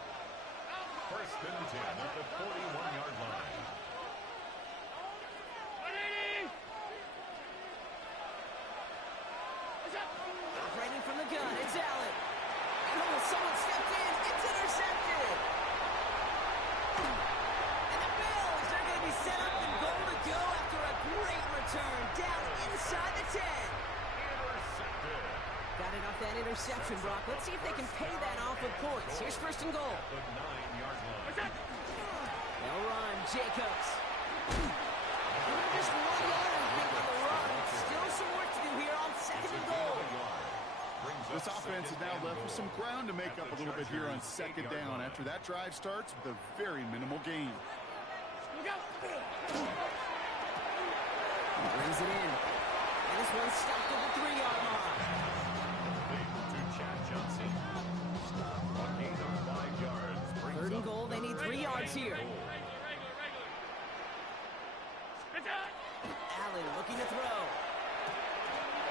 First and 10 at the 41-yard line. Operating from the gun, it's Allen. And almost someone stepped in. It's intercepted. And the Bills are going to be set up and goal to go after a great return down inside the 10. Intercepted. Got it off that interception, Brock. Let's see if they can pay that off with points. Here's first and goal. The 9-yard line. They'll run. Jacobs. Just 1 yard, I think, on the run. Still some work to do here on second and goal. This offense is now left with some ground to make up a little bit here on second down after that drive starts with a very minimal gain. Brings it in. And this one's stopped at the 3-yard line. To Chad Johnson. A gain of 5 yards. Third and goal. They need 3 yards here. Allen looking to throw.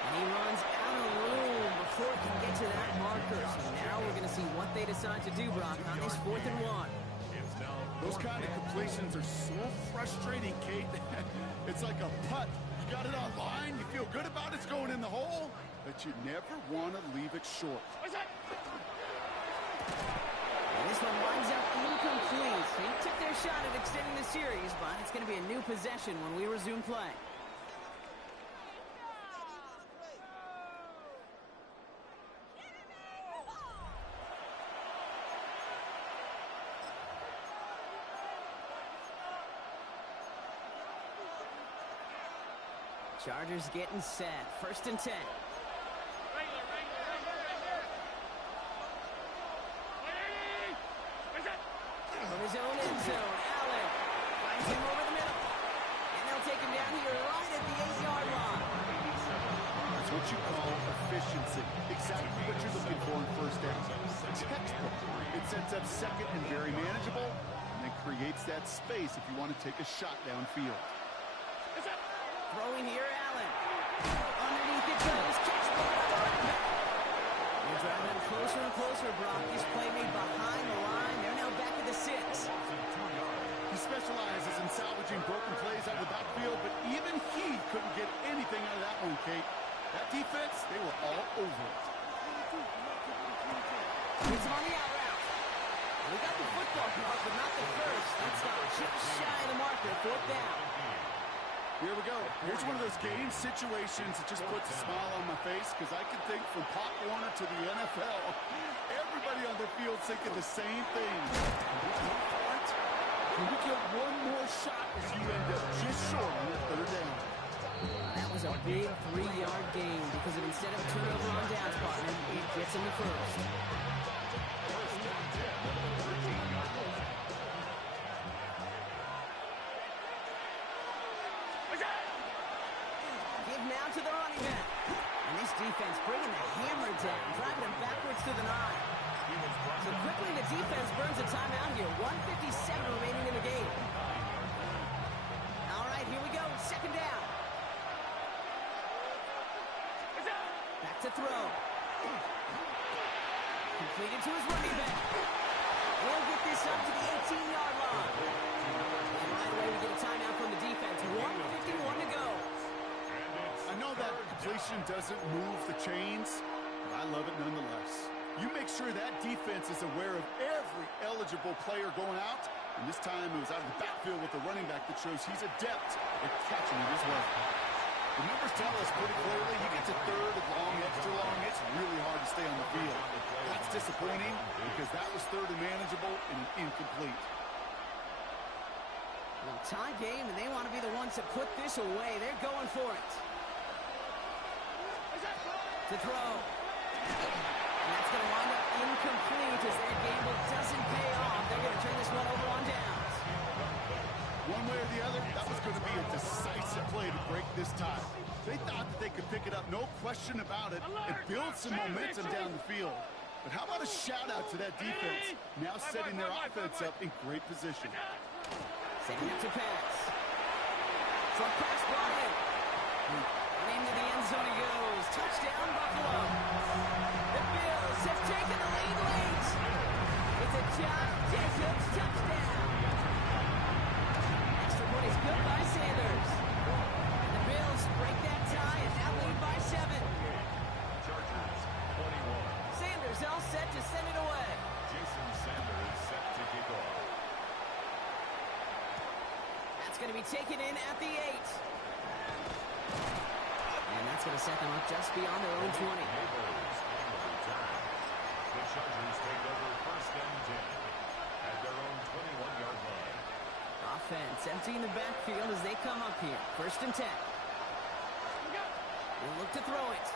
And he runs out of room before he can get to that marker. So now we're going to see what they decide to do, Brock, on this 4th and 1. Those kind of completions are so frustrating, Kate. It's like a putt. You got it on line, you feel good about it's going in the hole, but you never want to leave it short. And this one winds up incomplete. They took their shot at extending the series, but it's going to be a new possession when we resume play. Chargers getting set. 1st and 10. Right there. From his own end zone, Allen finds him over the middle. And they'll take him down here right at the 8-yard line. That's what you call efficiency. Exactly what you're looking for in 1st down. Textbook. It sets up 2nd and very manageable, and then creates that space if you want to take a shot downfield. Throwing here, Allen. Underneath it goes. Catch ball by the running back. They're driving him closer and closer, Brock. This play made behind the line. They're now back at the 6. He specializes in salvaging broken plays out of the backfield, but even he couldn't get anything out of that one, Kate. That defense, they were all over it. Gets him on the out route. We got the football, Brock, but not the first. That's not just shy of the marker. 4th down. Here we go. Here's one of those game situations that just puts a smile on my face, because I can think from Pop Warner to the NFL, everybody on the field thinking the same thing. Can we get one more shot as you end up just short on that 3rd down? That was a big 3-yard gain because of instead of turnover on downs, partner, it gets him the first. Give now to the running back. And this defense bringing the hammer down, driving him backwards to the 9. So quickly the defense burns a timeout here. 1:57 remaining in the game. All right, here we go. 2nd down. Back to throw. Completed to his running back. He'll get this up to the 18-yard line. And right away we get a timeout from the defense. 1:51 to go. I know that completion doesn't move the chains, but I love it nonetheless. You make sure that defense is aware of every eligible player going out, and this time it was out of the backfield with the running back that shows he's adept at catching it as well. The numbers tell us pretty clearly, you get to 3rd and long, extra long, it's really hard to stay on the field. That's disappointing because that was 3rd and manageable and an incomplete. Well, tie game, and they want to be the ones to put this away. They're going for it. To throw. And that's going to wind up incomplete as their gamble doesn't pay off. They're going to turn this one over on downs. One way or the other, that was going to be a decisive play to break this tie. They thought that they could pick it up, no question about it, and build some momentum down the field. But how about a shout-out to that defense, now setting their offense up in great position. Setting up to pass. Short pass brought in. And into the end zone he goes. Touchdown, Buffalo. The Bills have taken the lead late. It's a Josh Jacobs touchdown. Extra point is good by Sanders. And the Bills break that tie and now lead by 7. Chargers, 21. Sanders all set to send it away. Jason Sanders set to kick off. That's going to be taken in at the 8. And that's going to set them up just beyond their own 20. Neighbors on the return. The Chargers take over 1st and 10 at their own 21-yard line. Offense emptying the backfield as they come up here. 1st and 10. They'll look to throw it.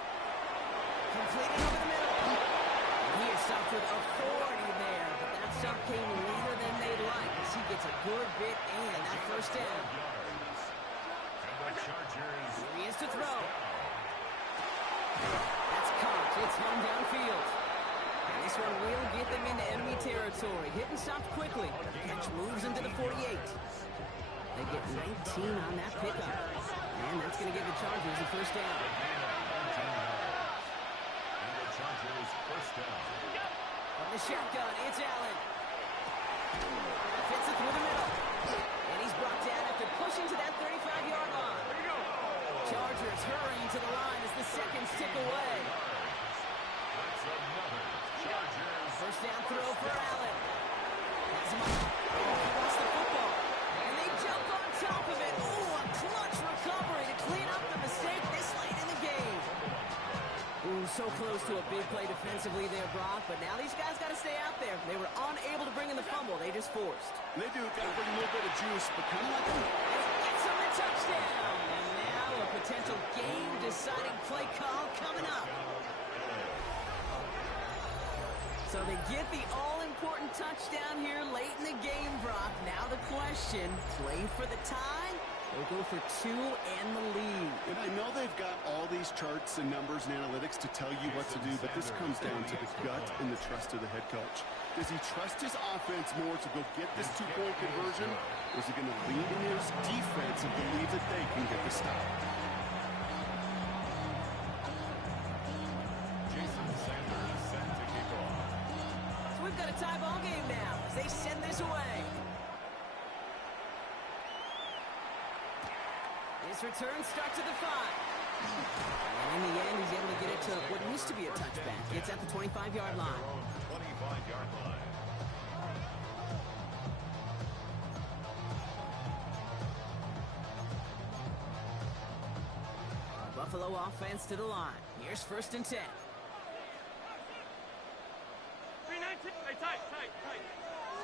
Completed over the middle. And he is stopped with authority there, but that stop came later than they'd like as he gets a good bit in that 1st down. And the Chargers. Here he is to throw. That's caught. It's hung downfield. And this one will get them into enemy territory. Hit and stopped quickly. The catch moves into the 48. They get 19 on that pickup. And that's going to give the Chargers a 1st down. And the Chargers 1st down. From the shotgun, it's Allen. Fits it through the middle. And he's brought down after pushing to that 35-yard line. Chargers hurrying to the line as the seconds tick away. That's another Chargers. 1st down throw for Allen. Has him up. Oh, he lost the football. And they jump on top of it. Oh, a clutch recovery to clean up the mistake this late in the game. Ooh, so close to a big play defensively there, Brock. But now these guys got to stay out there. They were unable to bring in the fumble. They just forced. They do got to bring a little bit of juice, but kind of like a... And it gets them the touchdown. And now a potential game-deciding play call coming up. So they get the all-important touchdown here late in the game, Brock. Now the question, play for the tie or go for two and the lead? And I know they've got all these charts and numbers and analytics to tell you what to do, but this comes down to the gut and the trust of the head coach. Does he trust his offense more to go get this two-point conversion, or is he going to lean in his defense and believe that they can get the stop? We've got a tie ball game now as they send this away. This return starts at the 5. And in the end, he's able to get it to what used to be a touchback. It's at the 25-yard line. 25-yard line. Buffalo offense to the line. Here's 1st and 10. 3-19. Hey, tight.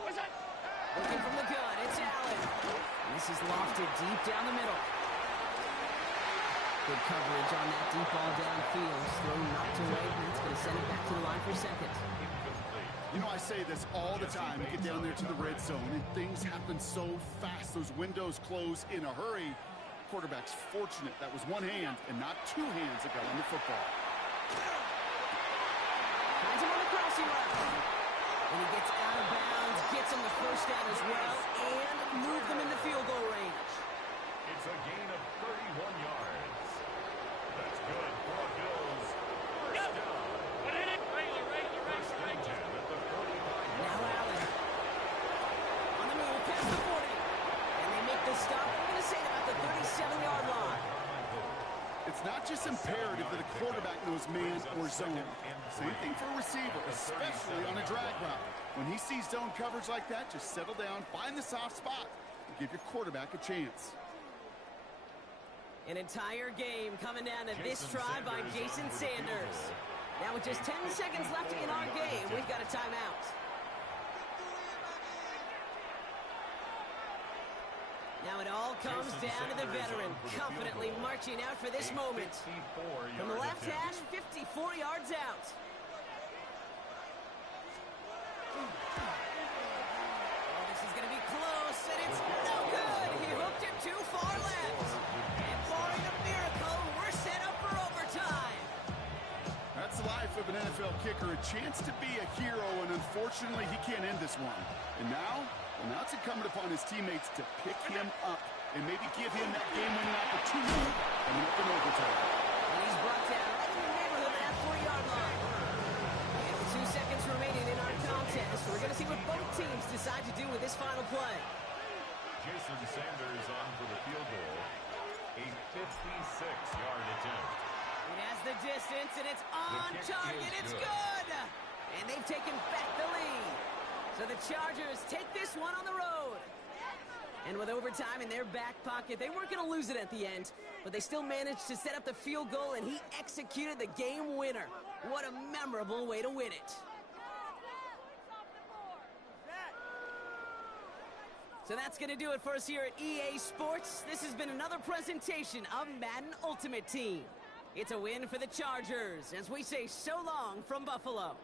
What's that? Looking from the gun, it's Allen. And this is lofted deep down the middle. Good coverage on that deep ball downfield. Throw knocked away, and it's going to send it back to the line for 2nd. You know, I say this all the time. You get down there to the red zone, and things happen so fast. Those windows close in a hurry. Quarterback's fortunate that was one hand and not two hands that got on the football. Finds him on the crossing route. And he gets out of bounds, gets him the 1st down as well, and move them in the field goal range. It's a gain of 31 yards. That's good for the Bills. First down. First and 10 at the 45-yard Now Allen. On the move, past the 40. And they make the stop. I'm going to say about the 37-yard line. It's not just imperative that a quarterback knows man or zone. Same thing for a receiver, especially on a drag route. When he sees zone coverage like that, just settle down, find the soft spot, and give your quarterback a chance. An entire game coming down to this try by Jason Sanders. Now with just 10 seconds left in our game, we've got a timeout. Now it all comes down to the veteran, confidently marching out for this moment. From the left hash, 54 yards out. Oh, this is going to be close, and it's no good. He hooked it too far left. And barring a miracle, we're set up for overtime. That's the life of an NFL kicker, a chance to be a hero, and unfortunately, he can't end this one. And now it's incumbent upon his teammates to pick him up and maybe give him that game-winning opportunity coming up in overtime. And he's brought down right in the neighborhood of that 4-yard line. And with 2 seconds remaining in our contest, we're going to see what both teams decide to do with this final play. Jason Sanders on for the field goal. A 56-yard attempt. It has the distance, and it's on kick target. is It's good. good. And they've taken back the lead. So the Chargers take this one on the road. And with overtime in their back pocket, they weren't going to lose it at the end, but they still managed to set up the field goal, and he executed the game winner. What a memorable way to win it. So that's going to do it for us here at EA Sports. This has been another presentation of Madden Ultimate Team. It's a win for the Chargers, as we say so long from Buffalo.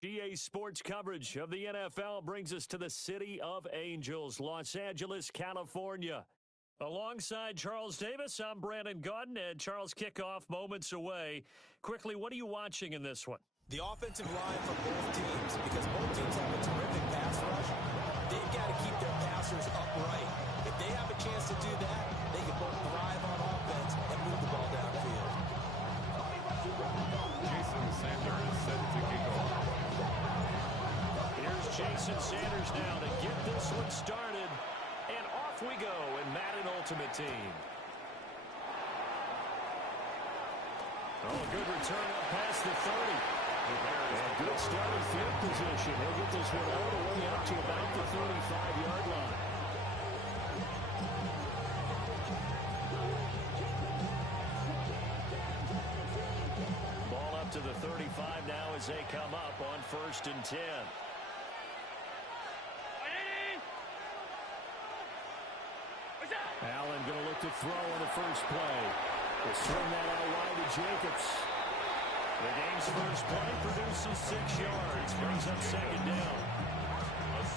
GA Sports coverage of the NFL brings us to the City of Angels, Los Angeles, California. Alongside Charles Davis, I'm Brandon Gaudin, and Charles, kickoff moments away. Quickly, what are you watching in this one? The offensive line for both teams, because both teams have a terrific pass rush. They've got to keep their passers upright. If they have a chance to do that, they can both thrive on offense and move the ball downfield. Jason Sanders is set to kick off. Here's Jason Sanders now to get this one started. And off we go in Madden Ultimate Team. Oh, good return up past the 30. And good starting field position. He'll get this one all the way up to about the 35-yard line. Ball up to the 35 now as they come up on 1st and 10. Allen going to look to throw on the first play. He'll swing that out wide to Jacobs. The game's first play produces 6 yards. Brings up 2nd down.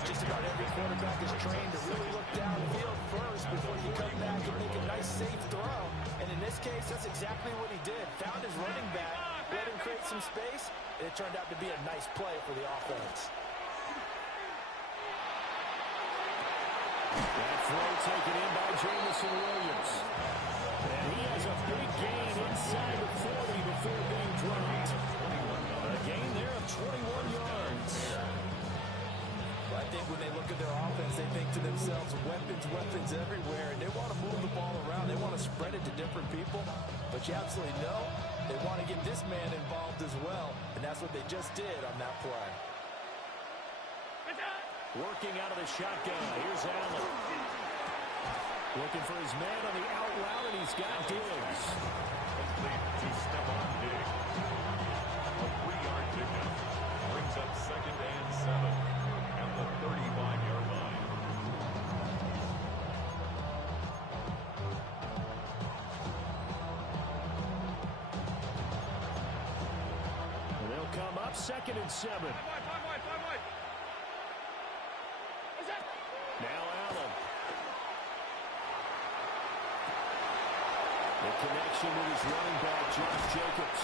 Just about every quarterback is trained to really look downfield first before you come back and make a nice, safe throw. And in this case, that's exactly what he did. Found his running back, let him create some space, and it turned out to be a nice play for the offense. That throw taken in by Jamison Williams. And he has a big gain inside the 40 before being dropped. A gain there of 21 yards. Well, I think when they look at their offense, they think to themselves, weapons everywhere, and they want to move the ball around. They want to spread it to different people. But you absolutely know they want to get this man involved as well, and that's what they just did on that play. Working out of the shotgun. Here's Allen. Looking for his man on the out route, and he's got Diggs. Complete to Stephon Diggs. A 3-yard pickup. Brings up 2nd and 7 at the 35-yard line. And they'll come up 2nd and 7. Now Allen. The connection with his running back, Josh Jacobs.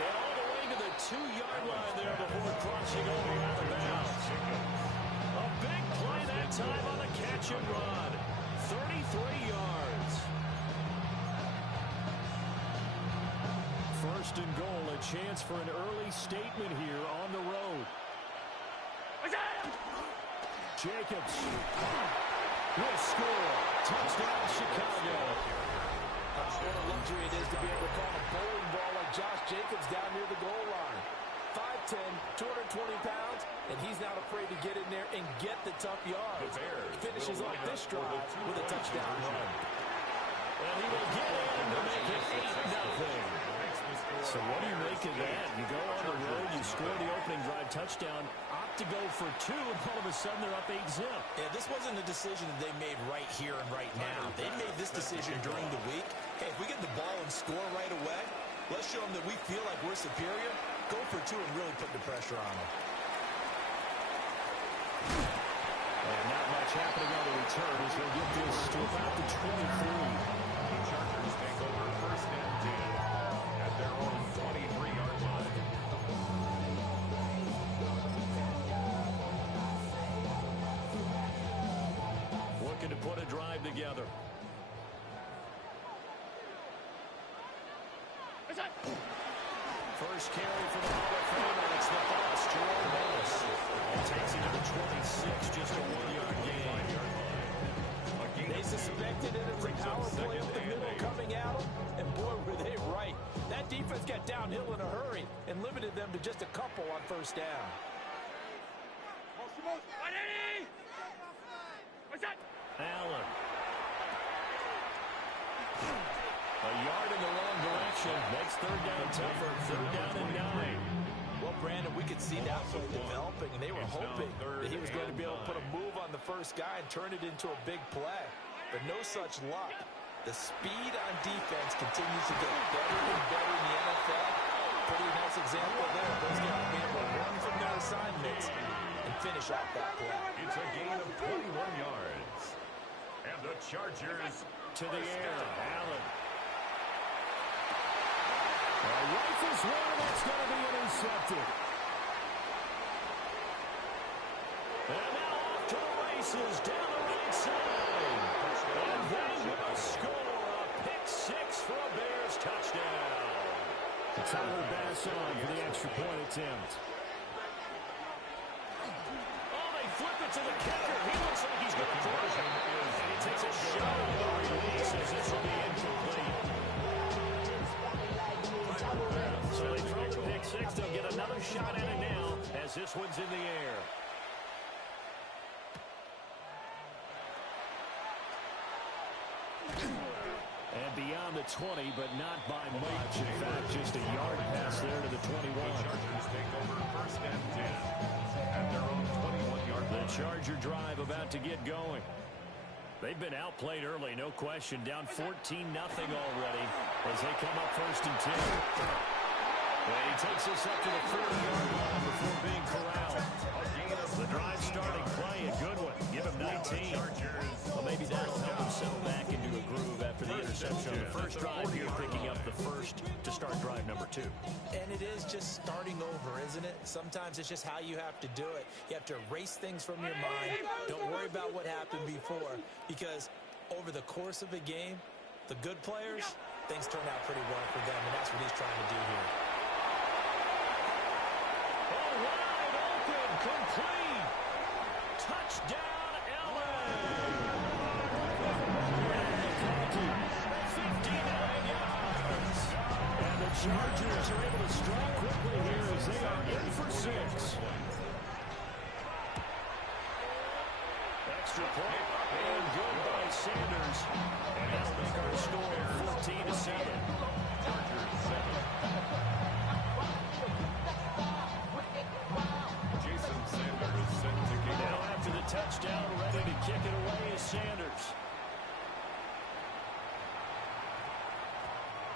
And all the way to the 2-yard line there before crossing over out of bounds. A big play that time on the catch and run. 33 yards. 1st and goal, a chance for an early statement here on the road. Jacobs will score. Touchdown, Chicago. What a luxury it is to be able to call a bowling ball like Josh Jacobs down near the goal line. 5'10", 220 pounds, and he's not afraid to get in there and get the tough yards. Finishes off this drive with a touchdown run. And he will get in to make it 8-0. So what do you make of that? You go on the road, you score the opening drive touchdown, opt to go for 2, and all of a sudden they're up 8-0. Yeah, this wasn't a decision that they made right here and right now. They made this decision during the week. Hey, if we get the ball and score right away, let's show them that we feel like we're superior. Go for 2 and really put the pressure on them. And not much happening on the return as they'll get this to about the 23. The Chargers take over 1st and 10 at their own 23-yard line. Looking to put a drive together. First carry for the Hall of Famer. It's the boss, Jerome Ellis. And takes it to the 26, just a 1-yard gain. They suspected it as a power play up the middle coming out, and boy, were they right. That defense got downhill in a hurry and limited them to just a couple on 1st down. Allen. A yard in the wrong direction. Makes 3rd down tougher. 3rd down and 9. Well, Brandon, we could see that play developing, and they were hoping that he was going to be able to put a move on the first guy and turn it into a big play. But no such luck. The speed on defense continues to get better and better in the NFL. Pretty nice example there. Those guys being able to run from their assignment and finish off that play. It's a gain of 21 yards. And the Chargers to the air. Allen. Rifles one, that's going to be intercepted. And now off to the races down the right side. And they will score a pick-6 for a Bears touchdown. Tyler Bass on for the extra point attempt. Oh, they flip it to the kicker. He looks like he's going to throw it. And he takes a shot on the release as this will be incomplete. So they throw the pick-6. They'll get another shot at it now as this one's in the air. And beyond the 20, but not by much. In fact, just a yard pass there to the 21. The Chargers take over first and 10 at their own 21-yard line. The Charger drive about to get going. They've been outplayed early, no question. Down 14-0 already as they come up first and 10. And he takes us up to the 40-yard line before being corralled. The drive starting play, a good one. Give him 19. Well, maybe that'll help him settle back into a groove after the interception on the first drive here, picking up the first to start drive number 2. And it is just starting over, isn't it? Sometimes it's just how you have to do it. You have to erase things from your mind. Don't worry about what happened before, because over the course of a game, the good players, things turn out pretty well for them, and that's what he's trying to do here. Oh, wide open, complete. Touchdown, Allen. 59 yards. And the Chargers are able to strike quickly here as they are in for 6. Extra point and good by Sanders. And that'll make our score 14-7. Chargers 7. Jason Sanders set to kick Now off. after the touchdown, ready to kick it away is Sanders.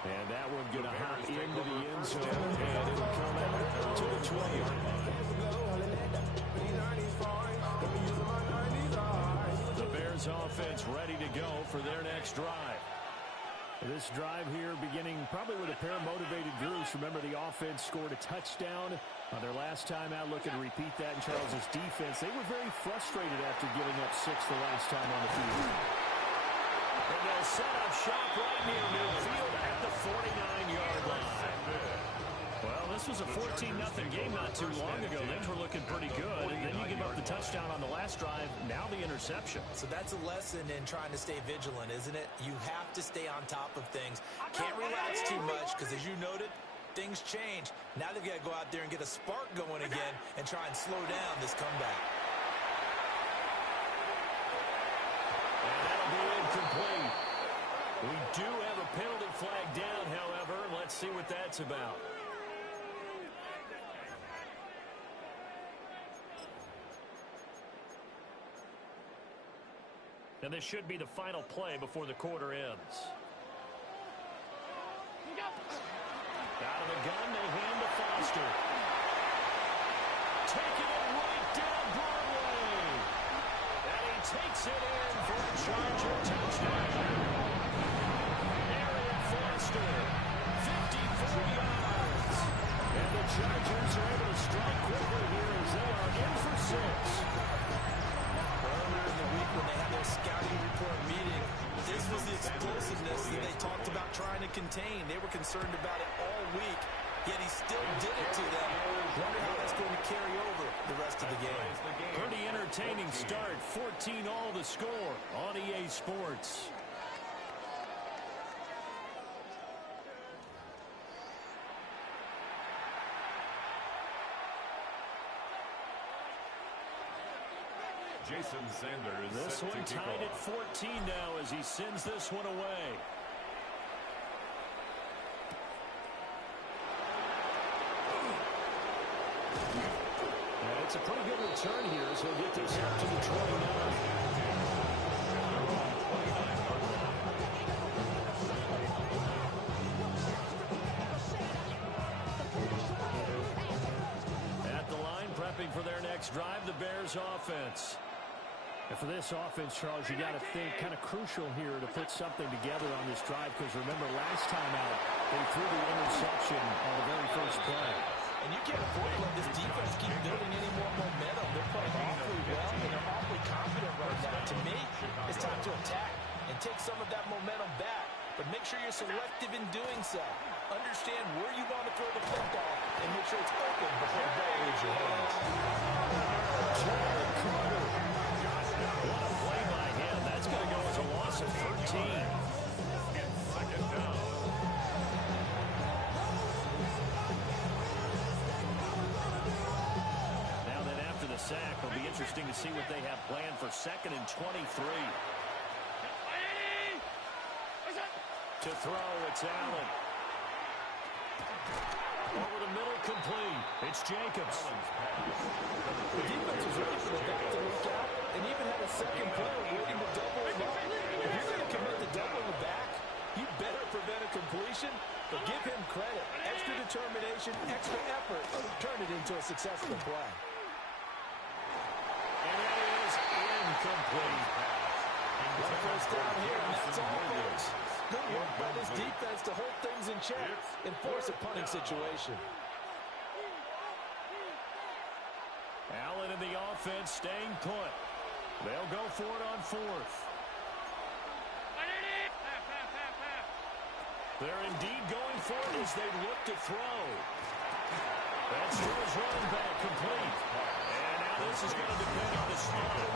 And that one going to hop into the end zone, and it'll come out to the 20-yard line. The Bears offense ready to go for their next drive. This drive here beginning probably with a pair of motivated groups. Remember, the offense scored a touchdown on their last time out. Looking to repeat that in Charles' defense. They were very frustrated after giving up 6 the last time on the field. And they'll set up shop right near midfield at the 49-yard line. Well, this was a 14-0 game not too long ago. Things were looking pretty good. And then you give up the touchdown on the last drive. Now the interception. So that's a lesson in trying to stay vigilant, isn't it? You have to stay on top of things. Can't relax too much because, as you noted, things change. Now they've got to go out there and get a spark going again and try and slow down this comeback. And that'll be incomplete. We do have a penalty flag down, however. Let's see what that's about. And this should be the final play before the quarter ends. Out of the gun, they hand to Foster. Taking it right down Broadway. And he takes it in for a Charger touchdown. Arian Foster, 54 yards. And the Chargers are able to strike quickly here as they are in for 6. Earlier in the week when they had their scouting report meeting, this was the explosiveness that they talked about trying to contain. They were concerned about it all week, yet he still did it to them. Wonder how that's going to carry over the rest of the game. Pretty entertaining start. 14 all the score on EA Sports. Jason Sanders. This one tied at 14 now as he sends this one away. And it's a pretty good return here as he'll get this up to the 29. Bears offense. And for this offense, Charles, you got to think kind of crucial here to put something together on this drive, because remember last time out, they threw the interception on the very first play. And you can't afford to let this defense keep building any more momentum. They're playing awfully well, and they're awfully confident right now. To me, it's time to attack and take some of that momentum back. But make sure you're selective in doing so. Understand where you want to throw the football and make sure it's open before the ball leaves your hands. What a play by him. That's going to go as a loss of 13. Second down. Now then, after the sack, it'll be interesting to see what they have planned for 2nd and 23. To throw, it's Allen. Over the middle, complete. It's Jacobs. The defense was ready for the back to look out and even had a second player waiting to double him up. If you're going to commit to doubling the back, you better prevent a completion, but give him credit. Extra determination, extra effort, turn it into a successful play. And it is incomplete. One first down here, and that's all, folks. Good work by this defense to hold things in check and force a punting situation. Allen and the offense staying put. They'll go for it on 4th. They're indeed going for it as they look to throw. That's to his running back, complete. And now this is going to depend on the spot.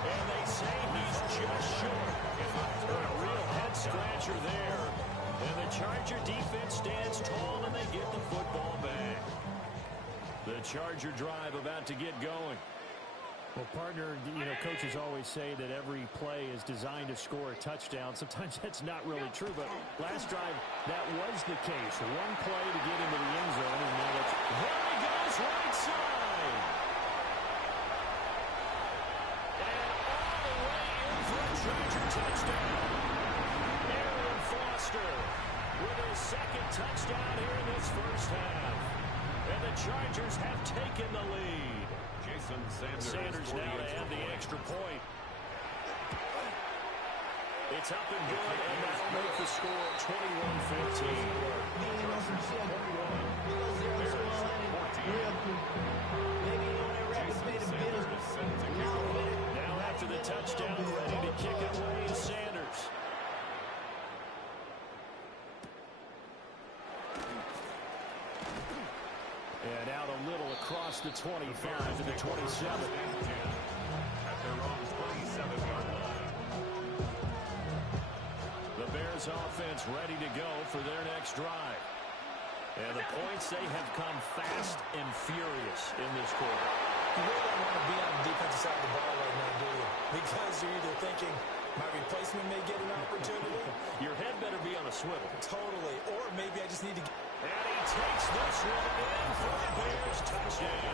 And they say he's just short. A real head-scratcher there. And the Charger defense stands tall, and they get the football back. The Charger drive about to get going. Well, partner, coaches always say that every play is designed to score a touchdown. Sometimes that's not really true, but last drive, that was the case. One play to get into the end zone, and now it's... There he goes, right side. And all the way in for a Charger touchdown. Aaron Foster with his 2nd touchdown here in this first half. And the Chargers have taken the lead. Jason Sanders now to add the extra point. It's up and good, and that'll make the score 21-14. Now after the touchdown, ready to kick it away is Sanders. And out a little across the 25 to the 27. At their own 27-yard line. The Bears offense ready to go for their next drive. And the points, they have come fast and furious in this quarter. You really don't want to be on the defensive side of the ball right now, do you? Because you're either thinking, my replacement may get an opportunity. Your head better be on a swivel. Totally. Or maybe I just need to get... And he takes this one in for the Bears touchdown.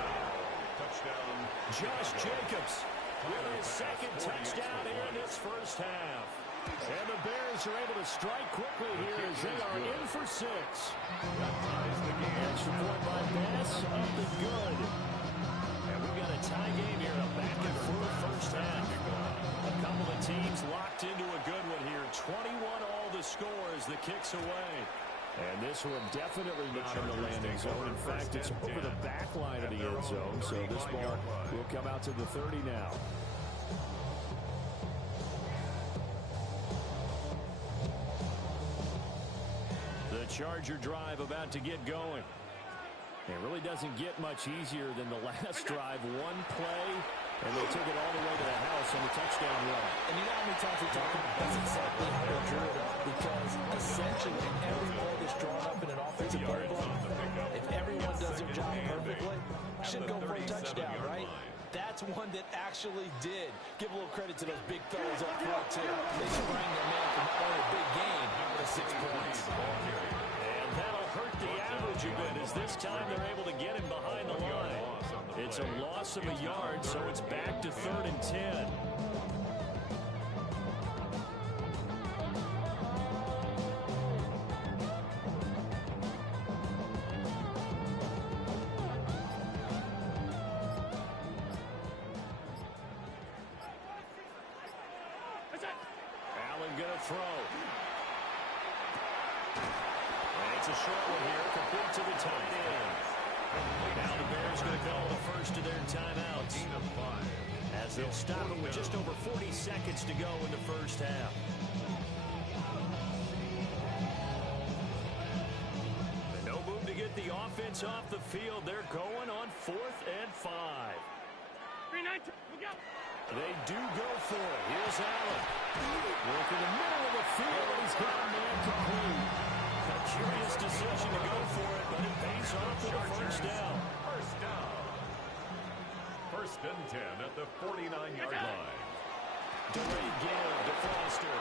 Touchdown. Josh Jacobs with his 2nd touchdown here in this first half. And the Bears are able to strike quickly here as they are in for 6. Extra point by Bass, up and good. And we've got a tie game here, a back and forth first half. A couple of teams locked into a good one here. 21 all the score as the kick's away. And this one definitely not in the landing zone. In fact, it's over the back line of the end zone. So this ball will come out to the 30 now. The Charger drive about to get going. It really doesn't get much easier than the last drive. One play, and they took it all the way to the house on the touchdown run. And you know how many times we talk about that's exactly how they drew it up? Because essentially every play that's drawn up in an offensive playbook, if everyone does their job perfectly, should go for a touchdown, right? That's one that actually did. Give a little credit to those big fellas up front, too. They sprang their man for not only a big gain, but a 6 points. And that'll hurt the average a bit as this time they're able to get him behind the line. It's a loss of a yard, so it's back to 3rd and 10. going to throw. And it's a short one here, complete to the tight end. Now the Bears going to call the first of their timeouts, as they'll stop it with just over 40 seconds to go in the first half. No move to get the offense off the field. They're going on 4th and 5. 3-9, look out. They do go for it. Here's Allen. Work in the middle of the field, and he's got a man complete. A curious decision to go for it, but it pays off with a first down. First down. 1st and 10 at the 49-yard line. Delayed give to Foster.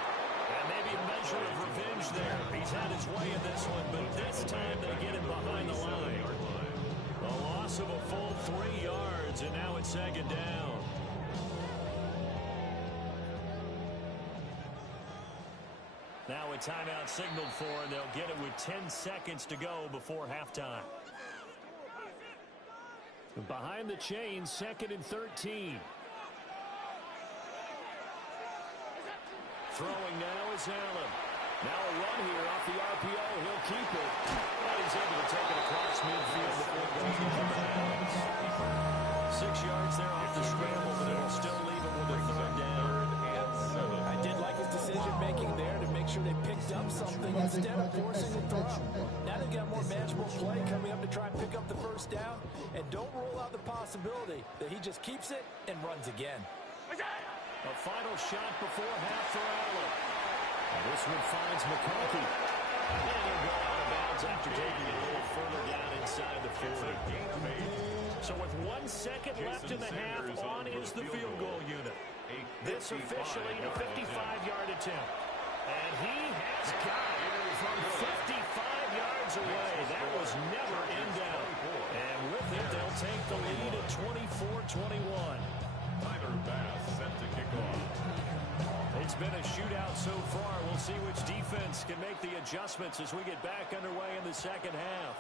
And maybe a measure of revenge there. He's had his way in this one, but this time they get him behind the line. A loss of a full 3 yards, and now it's 2nd down. Now a timeout signaled for, and they'll get it with 10 seconds to go before halftime. Behind the chains, 2nd and 13. Throwing now is Allen. Now a run here off the RPO. He'll keep it. But he's able to take it across midfield before going into the bounds. 6 yards there off the scramble, but it'll still leave him with a 3rd down. I did like his decision-making there to make sure they picked up something instead of forcing a throw. Now they've got more manageable play coming up to try and pick up the first down, and don't rule out the possibility that he just keeps it and runs again. A final shot before half for Allen. And this one finds McConkey. And he'll go out of bounds after taking it a little further down inside the 40. So with 1 second left in the half, on is the field goal unit. This officially a 55-yard attempt. And he has got it from 55 yards away. That was never in doubt. And with it, they'll take the lead at 24-21. Tyler Bass set to kick off. It's been a shootout so far. We'll see which defense can make the adjustments as we get back underway in the second half.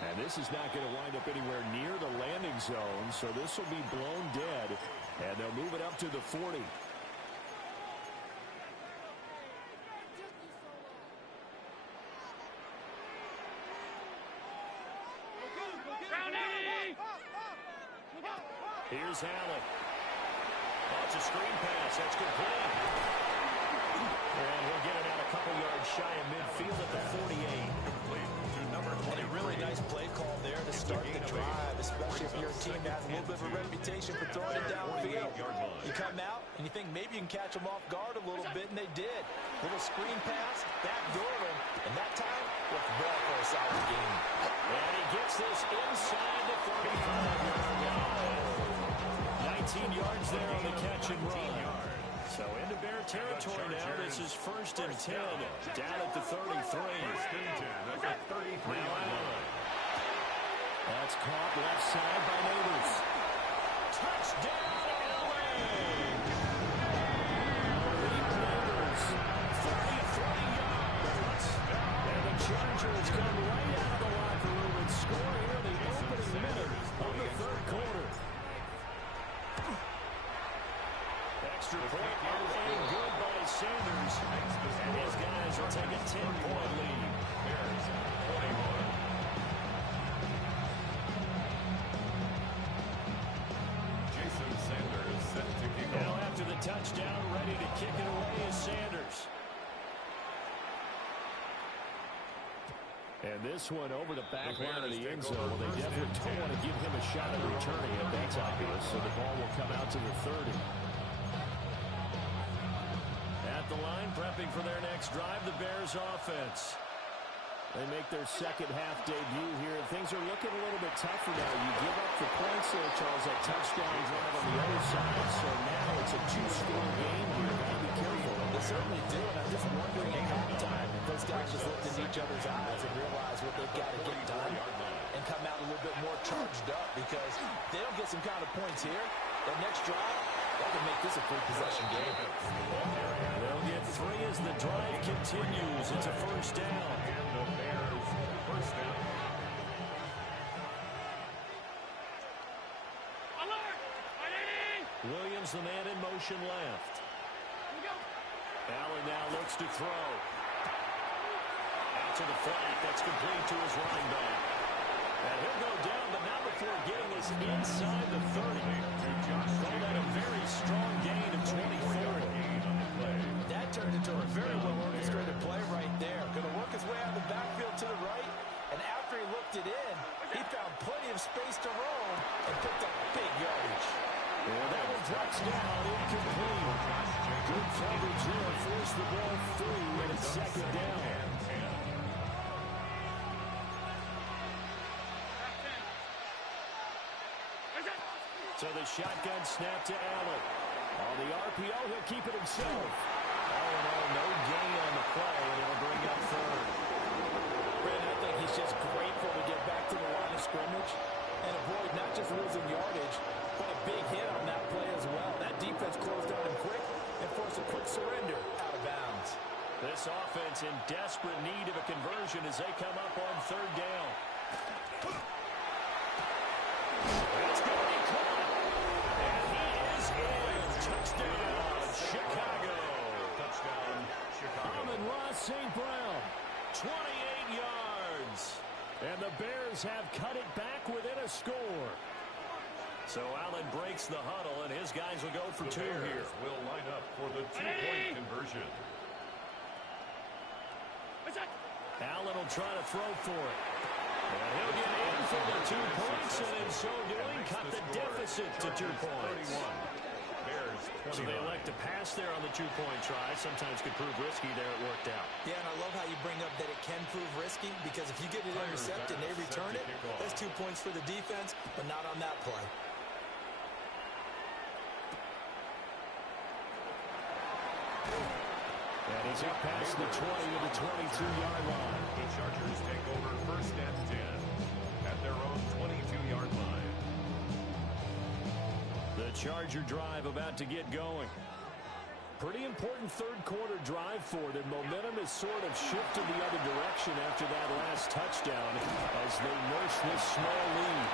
And this is not going to wind up anywhere near the landing zone, so this will be blown dead, and they'll move it up to the 40. Here's Allen. That's a screen pass. That's complete. And he'll get it out a couple yards shy of midfield at the 48. And a really nice play call there to start the drive, especially if you're a team that has a little bit of a reputation for throwing it downfield. You come out and you think maybe you can catch them off guard a little bit, and they did. Little screen pass, backdoor them, and that time, left the ball for a solid game. And he gets this inside the 35-yard line. 19 yards there on the catch and run. So into Bear territory now. This is 1st and 10. Down at the 33. 1st and 10 at the 33-yard line. That's caught left side by Neighbors. Touchdown, LA! Neighbors, 33 yards. And the Chargers come right out of the locker room and score here in the opening minute of the 3rd quarter. Extra point and good by Sanders. And his guys will take a 10-point lead. Bears 21. Jason Sanders set to kick Now off. after the touchdown, ready to kick it away is Sanders. And this one over the back line of the end zone. Well, they definitely don't want to give him a shot at returning it. That's obvious. So the ball will come out to the 30. At the line, prepping for their next drive, the Bears offense. They make their second half debut here. Things are looking a little bit tougher now. You give up the points there, Charles, that touchdown drive on the other side. So now it's a 2-score game here. Got to be careful. They certainly do, and I'm just wondering at halftime if those guys just looked into each other's eyes and realize what they've got to get done and come out a little bit more charged up, because if they don't get some kind of points here, that next drive, that can make this a free possession game. They'll get 3 as the drive continues. It's a 1st down. And the Bears first down. Alert! Fighting! Williams, the man in motion left. Here we go. Allen now looks to throw. Out to the flat. That's complete to his running back. And he'll go down, but not before getting us inside the 30. Call that a very strong gain of 24. That turned into a very well-orchestrated play right there. Going to work his way out of the backfield to the right, and after he looked it in, he found plenty of space to roam and picked up big yardage. And that one drops down, incomplete. Good coverage there, forced the ball free, and it's second down. So the shotgun snap to Allen. On the RPO, he'll keep it himself. All in all, no gain on the play, and it'll bring up third. Brandon, I think he's just grateful to get back to the line of scrimmage and avoid not just losing yardage, but a big hit on that play as well. That defense closed on him quick and forced a quick surrender out of bounds. This offense in desperate need of a conversion as they come up on third down. That's going to be caught. And he is in. Touchdown, Chicago. Touchdown, Chicago. Amon-Ra St. Brown, 28 yards. And the Bears have cut it back within a score. So Allen breaks the huddle, and his guys will go for two here. Will line up for the two-point conversion. Allen will try to throw for it. And he'll get in for the 2 points, and in so doing, cut the deficit to 2 points. So they elect to pass there on the 2-point try. Sometimes could prove risky there. It worked out. Yeah, and I love how you bring up that it can prove risky, because if you get it intercepted and they return it, that's 2 points for the defense, but not on that play. And he's up past the 20 to the 22-yard line. The Chargers take over first and 10 at their own 22-yard line. The Charger drive about to get going. Pretty important third-quarter drive for them. Momentum has sort of shifted the other direction after that last touchdown as they nurse this small lead.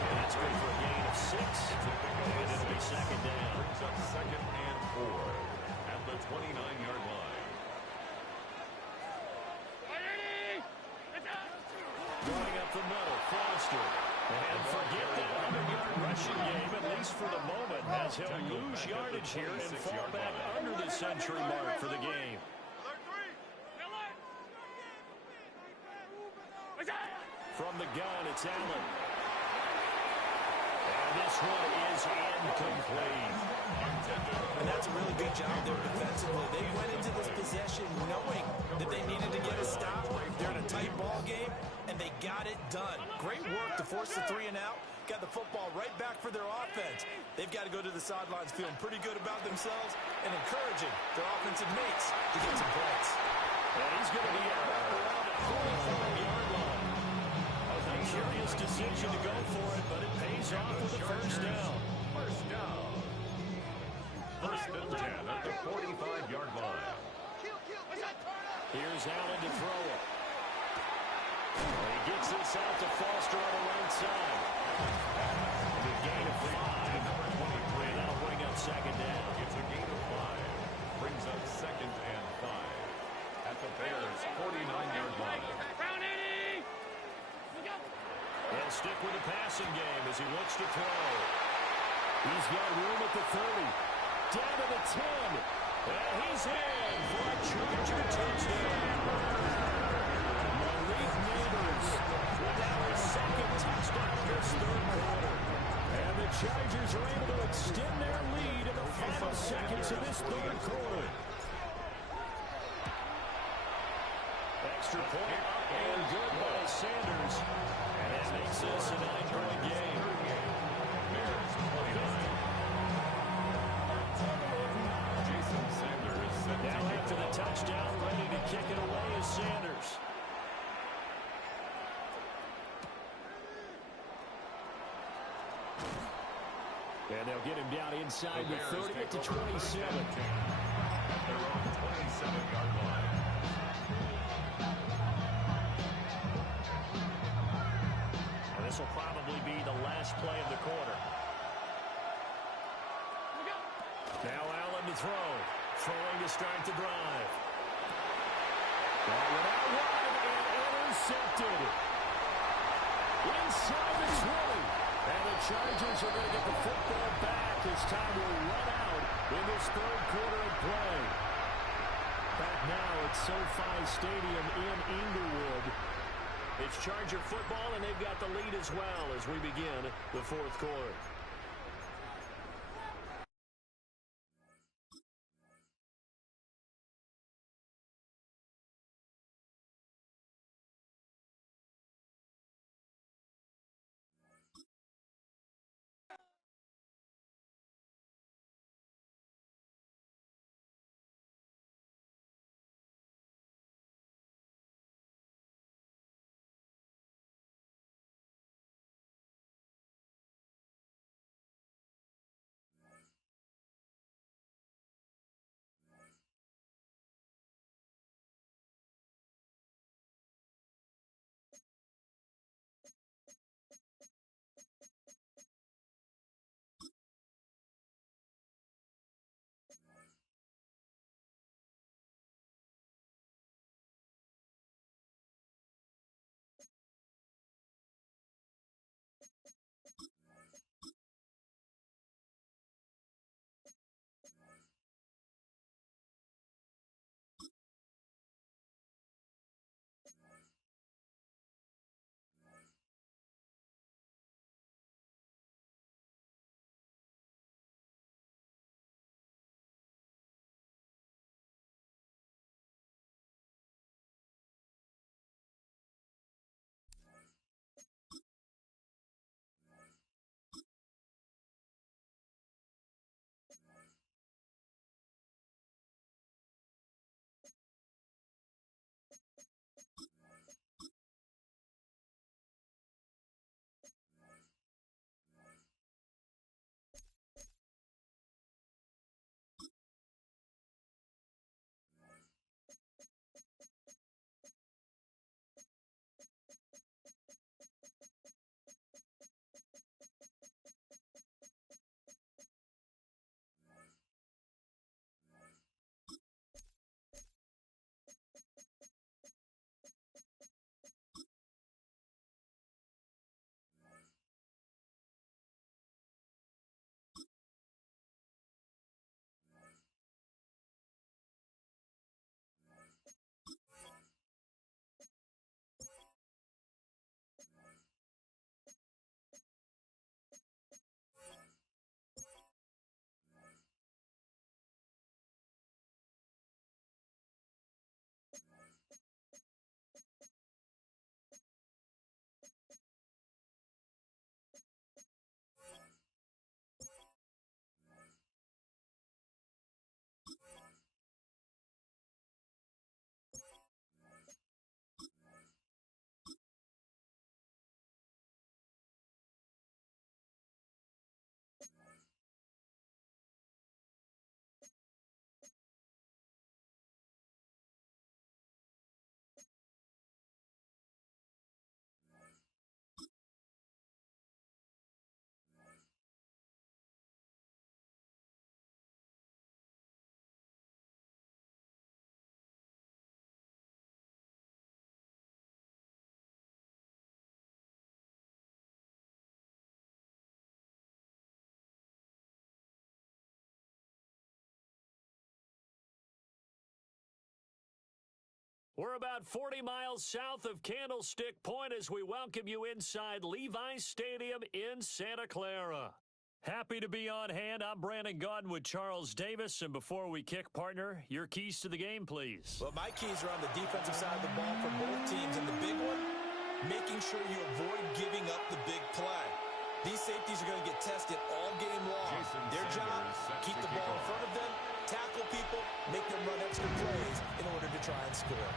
And that's good for a gain of 6. And it'll be second down. Brings up second and 4 at the 29-yard line. Going up the middle, Foster. And forget that 100-yard rushing game, at least for the moment, as he'll lose yardage here and fall back under the century mark for the game. From the gun, it's Allen. And this one is incomplete. And that's a really good job there defensively. They went into this possession knowing that they needed to get a stop. They're in a tight ball game, and they got it done. Great work to force the 3 and out. Got the football right back for their offense. They've got to go to the sidelines feeling pretty good about themselves and encouraging their offensive mates to get some points. And he's going to be out around the 45-yard line. A curious decision to go for it, but it pays off with the first down. First down. First and 10 at the 45-yard line. Here's Allen to throw it. He gets this out to Foster on the right side. The gain of 5. And that'll bring up second down. It's a gain of 5. Brings up second and 5 at the Bears' 49-yard line. They'll stick with the passing game as he looks to throw. He's got room at the 30. Down to the 10. And he's in for a Charger touchdown. Malik Neighbors with now his second touchdown of this third quarter. And the Chargers are able to extend their lead in the final seconds of this third quarter. Extra point up and good by Sanders. And that makes this a 9-point game. Bears 29. Jason Sanders set Now to after the touchdown, ready to kick it away is Sanders. And they'll get him down inside the 30 at the 27. At their own 27-yard line. And this will probably be the last play of the quarter. Now Allen to throw. Throwing to start the drive. Ball went out wide and intercepted. Inside the 20. And the Chargers are going to get the football back as time will run out in this third quarter of play. Back now at SoFi Stadium in Inglewood. It's Charger football, and they've got the lead as well as we begin the fourth quarter. We're about 40 miles south of Candlestick Point as we welcome you inside Levi's Stadium in Santa Clara. Happy to be on hand. I'm Brandon Gaudin with Charles Davis. And before we kick, partner, your keys to the game, please. Well, my keys are on the defensive side of the ball for both teams. And the big one, making sure you avoid giving up the big play. These safeties are going to get tested all game long. Their job, keep the ball in front of them, tackle people, make them run extra plays in order to try and score.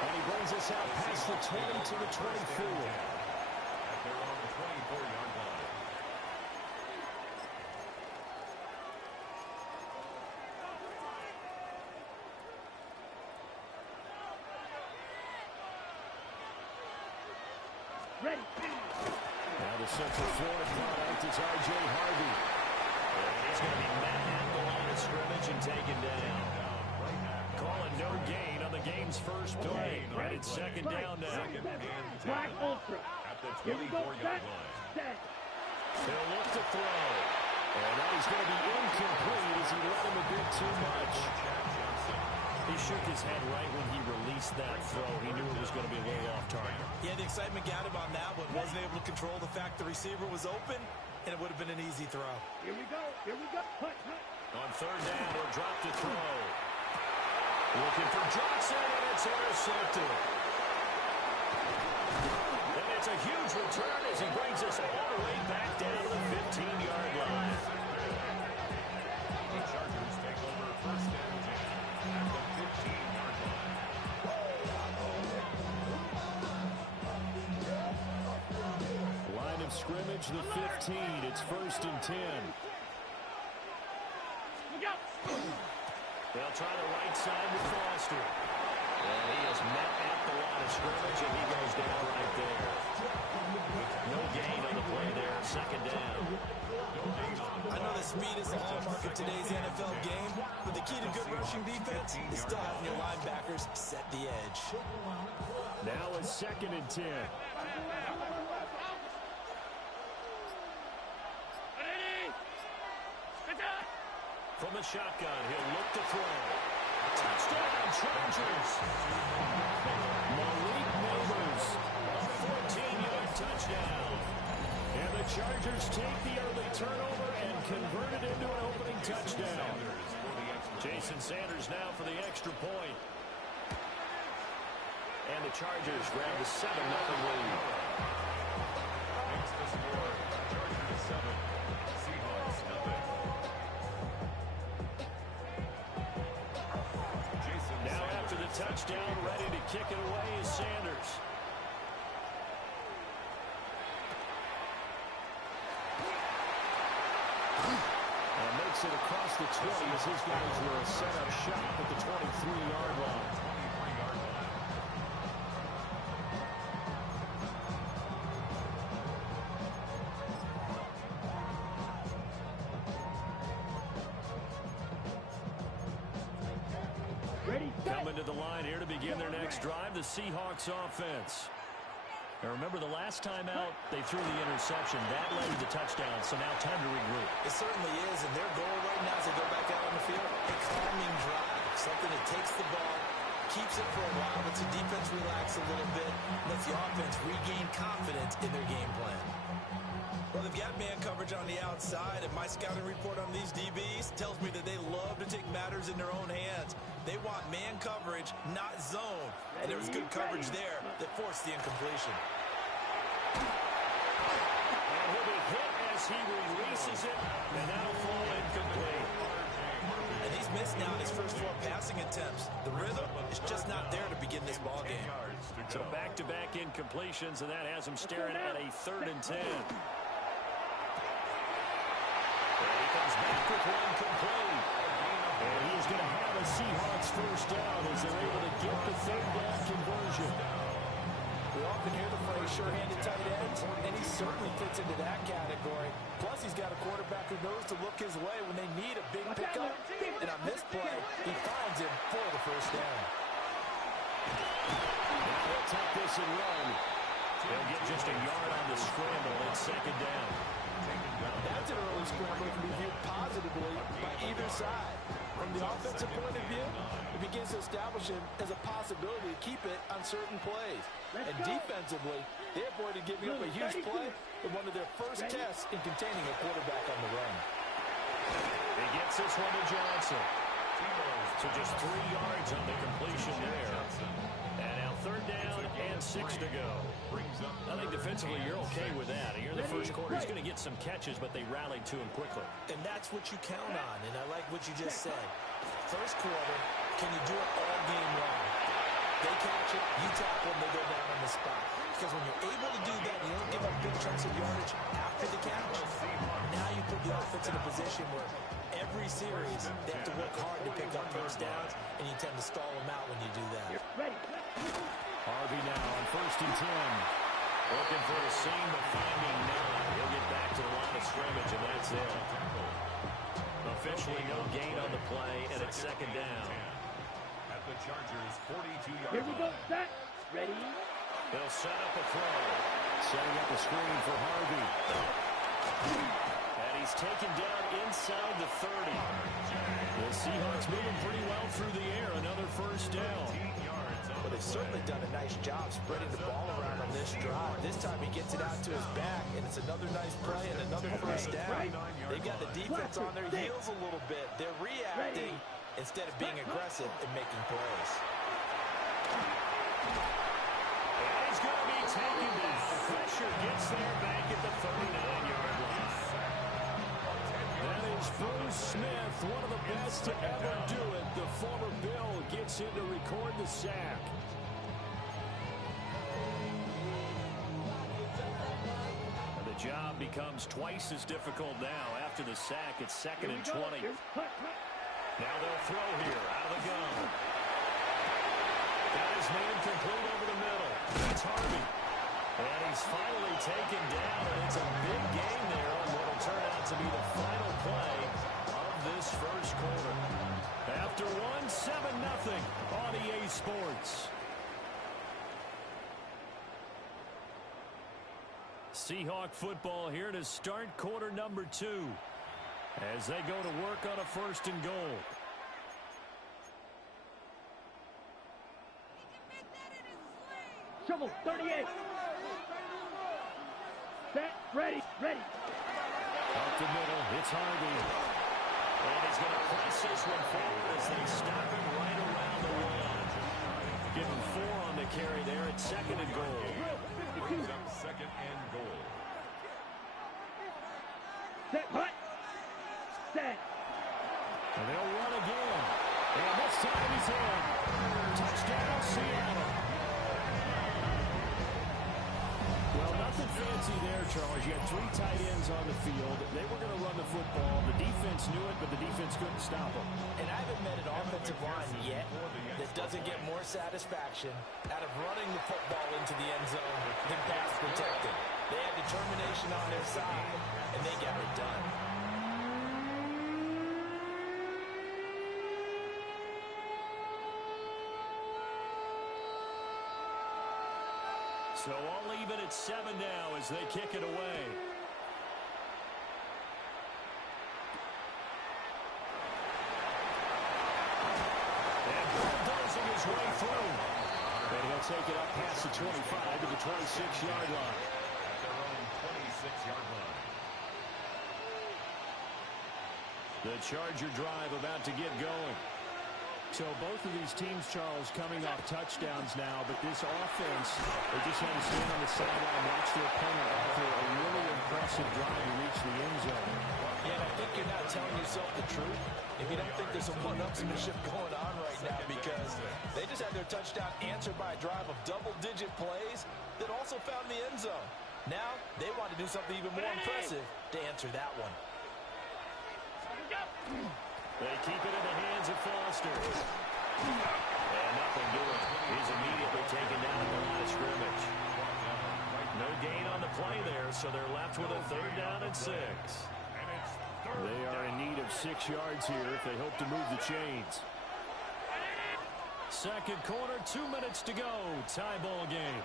And he brings us out past the 20 to the 24. At their own 24-yard line. Now the Central Florida product, it's R.J. Harvey. And he's going to be met at the line of scrimmage and taken down. Calling no gain on the game's first play. And it's second down now. Black Ultra. At the 24-yard line. He'll look to throw. And that is going to be incomplete as he let him a bit too much. He shook his head right when he released that throw. He knew it was going to be a little off target. Yeah, the excitement got him on that one. Wasn't able to control the fact the receiver was open, and it would have been an easy throw. Here we go. Here we go. Hut, hut. On third down, he'll drop to throw. Looking for Johnson, and it's intercepted. And it's a huge return as he brings us all the way back down to the 15-yard line. The Chargers take over first and 10 at the 15-yard line. Line of scrimmage, the 15. It's first and 10. Look out. They'll try the right side with Foster. And he is met at the line of scrimmage, and he goes down right there. No gain on the play there, second down. I know that speed is the hallmark of today's NFL game, but the key to good rushing defense is still having your linebackers set the edge. Now it's second and 10. From the shotgun, he'll look to throw. Touchdown, Chargers. Malik Neighbors, a 14-yard touchdown. And the Chargers take the early turnover and convert it into an opening touchdown. Jason Sanders now for the extra point. And the Chargers grab the 7-0 lead. Makes the score Chargers 7, Seahawks 0. Now after the touchdown, ready to kick it away is Sanders. And makes it across the 20 as his guys will set up shop at the 23-yard line. Coming to the line here to begin their next drive, the Seahawks offense. Now remember, the last time out, they threw the interception. That led to the touchdown, so now time to regroup. It certainly is, and their goal right now as they go back out on the field, a calming drive, something that takes the ball, keeps it for a while, lets the defense relax a little bit, lets the offense regain confidence in their game plan. Well, they've got man coverage on the outside, and my scouting report on these DBs tells me that they love to take matters in their own hands. They want man coverage, not zone. And there was good coverage there that forced the incompletion. And he'll be hit as he releases it, and that'll fall incomplete. And he's missed now in his first 4 passing attempts. The rhythm is just not there to begin this ball game. So back-to-back incompletions, and that has him staring at a 3rd and 10. And he comes back with one complete. And he's going to have a Seahawks first down as they're able to get the 3rd down conversion. We often hear the phrase sure-handed tight ends, and he certainly fits into that category. Plus, he's got a quarterback who knows to look his way when they need a big pickup. And on this play, he finds him for the first down. Now they'll take this and run. They'll get just a yard on the scramble and second down. That's an early scramble that can be viewed positively by either side. From the offensive point of view, it begins to establish him as a possibility to keep it on certain plays. And defensively, they avoided giving up a huge play with one of their first tests in containing a quarterback on the run. He gets this one to Johnson. So just 3 yards on the completion there. And now 3rd down and 6 to go. I think defensively you're okay with that. Here in the first quarter, he's going to get some catches, but they rallied to him quickly. And that's what you count on, and I like what you just said. First quarter, can you do it all game long? They catch it, you tackle them, they go down on the spot. Because when you're able to do that, you don't give up big chunks of yardage after the catch. Now you put the offense in a position where every series they have to work hard to pick up first downs, and you tend to stall them out when you do that. Harvey now on 1st and 10. Looking for a seam, but finding none. He'll get back to the line of scrimmage, and that's it. Officially no gain on the play, and it's second down. At the Chargers' 42-yard line. Here we go, set, ready. They'll set up a throw. Setting up a screen for Harvey. And he's taken down inside the 30. The Seahawks moving pretty well through the air. Another first down. Well, they've certainly done a nice job spreading the ball around on this drive. This time he gets it out to his back, and it's another nice play and another first down. They've got the defense on their heels a little bit. They're reacting instead of being aggressive and making plays. And he's going to be taken down. Pressure gets there back at the 39-yard line. That is Bruce Smith, one of the best to ever do it. The former Bill gets in to record the sack. And the job becomes twice as difficult now. After the sack, it's second and 20. Now they'll throw here out of the gun. That is man complete over the middle. That's Harvey. And he's finally taken down, and it's a big game there on what will turn out to be the final play of this first quarter. After one, 7-0 on EA Sports. Seahawk football here to start quarter number 2 as they go to work on a first and goal. Shovel, 38. Set, ready, ready. Up the middle, it's Harvey. And he's going to press this one forward as they stop him right around the line. Give him 4 on the carry there at second and goal. Brings up second and goal. Set, hut. Set. And they'll run again. And this time he's in. Touchdown, Seattle. Well, nothing fancy there, Charles. You had 3 tight ends on the field. They were going to run the football. The defense knew it, but the defense couldn't stop them. And I haven't met an offensive line yet that doesn't get more satisfaction out of running the football into the end zone than pass protecting. They had determination on their side, and they got it done. So all even at 7 now as they kick it away. And bulldozing his way through. And he'll take it up past the 25 to the 26-yard line. At their own 26-yard line. The Charger drive about to get going. So both of these teams, Charles, coming off touchdowns now, but this offense, they just had to stand on the sideline, watch their opponent offer a really impressive drive to reach the end zone. Yeah, and I think you're not telling yourself the truth if you don't think there's some one-upsmanship going on right now, because they just had their touchdown answered by a drive of double-digit plays that also found the end zone. Now they want to do something even more impressive to answer that one. They keep it in the hands of Foster. And nothing doing. He's immediately taken down at the line of scrimmage. No gain on the play there, so they're left with a 3rd down and 6. They are in need of 6 yards here if they hope to move the chains. Second quarter, 2 minutes to go. Tie ball game.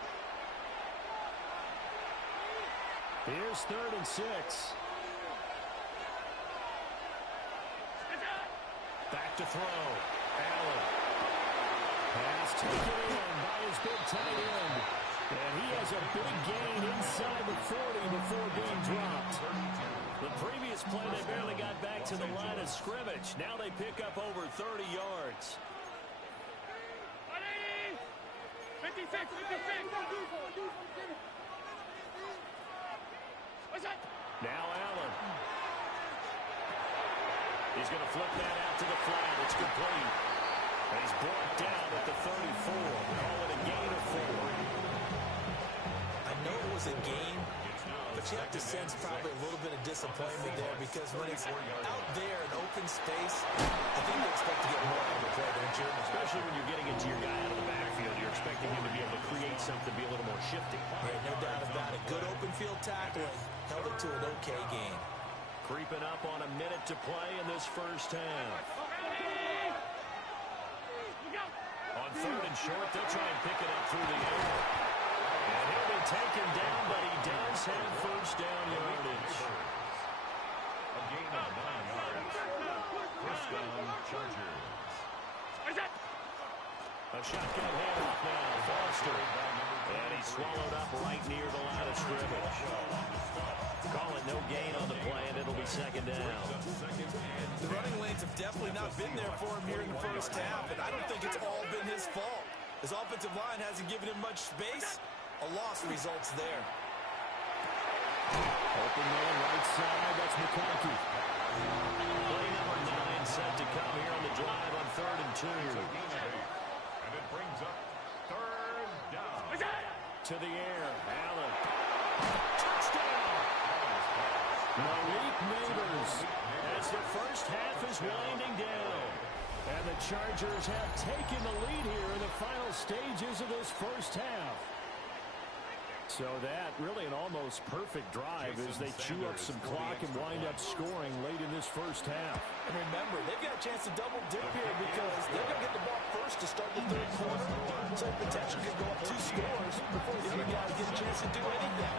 Here's 3rd and 6. Back to throw. Allen. Pass taken in by his big tight end. And he has a big gain inside the 40 before being dropped. The previous play, they barely got back to the line of scrimmage. Now they pick up over 30 yards. 56, 56. What's that? Now Allen. He's going to flip that out to the flat. It's complete. And he's brought down at the 34. Call it a gain of 4. I know it was a game, but you have to sense probably a little bit of disappointment there, because when it's out there in open space, I think they expect to get more out of the play, don't you? Especially when you're getting into your guy out of the backfield. you're expecting him to be able to create something, be a little more shifty. Yeah, no doubt about it. Good open field tackling. Held it to an okay gain. Creeping up on a minute to play in this first half. On third and short, they'll try and pick it up through the air. And he'll be taken down, but he does have first down yardage. A gain of 9 yards. First down, Chargers. A shotgun handoff now, Foster. And he's swallowed up right near the line of scrimmage. Call it no gain on the play, and it'll be second down. The running lanes have definitely not been there for him here in the first half, and I don't think it's all been his fault. His offensive line hasn't given him much space. A loss results there. Open man right side, that's McConkey. Play number 9 set to come here on the drive on 3rd and 2. And it brings up third down. To the air, Allen. Touchdown! Malik Neighbors as the first half is winding down. And the Chargers have taken the lead here in the final stages of this first half. So that really an almost perfect drive as they chew up some clock and wind up scoring late in this first half. And remember, they've got a chance to double dip here because they're going to get the ball first to start the third quarter. So potential could go up 2 scores before the other guys get a chance to do anything.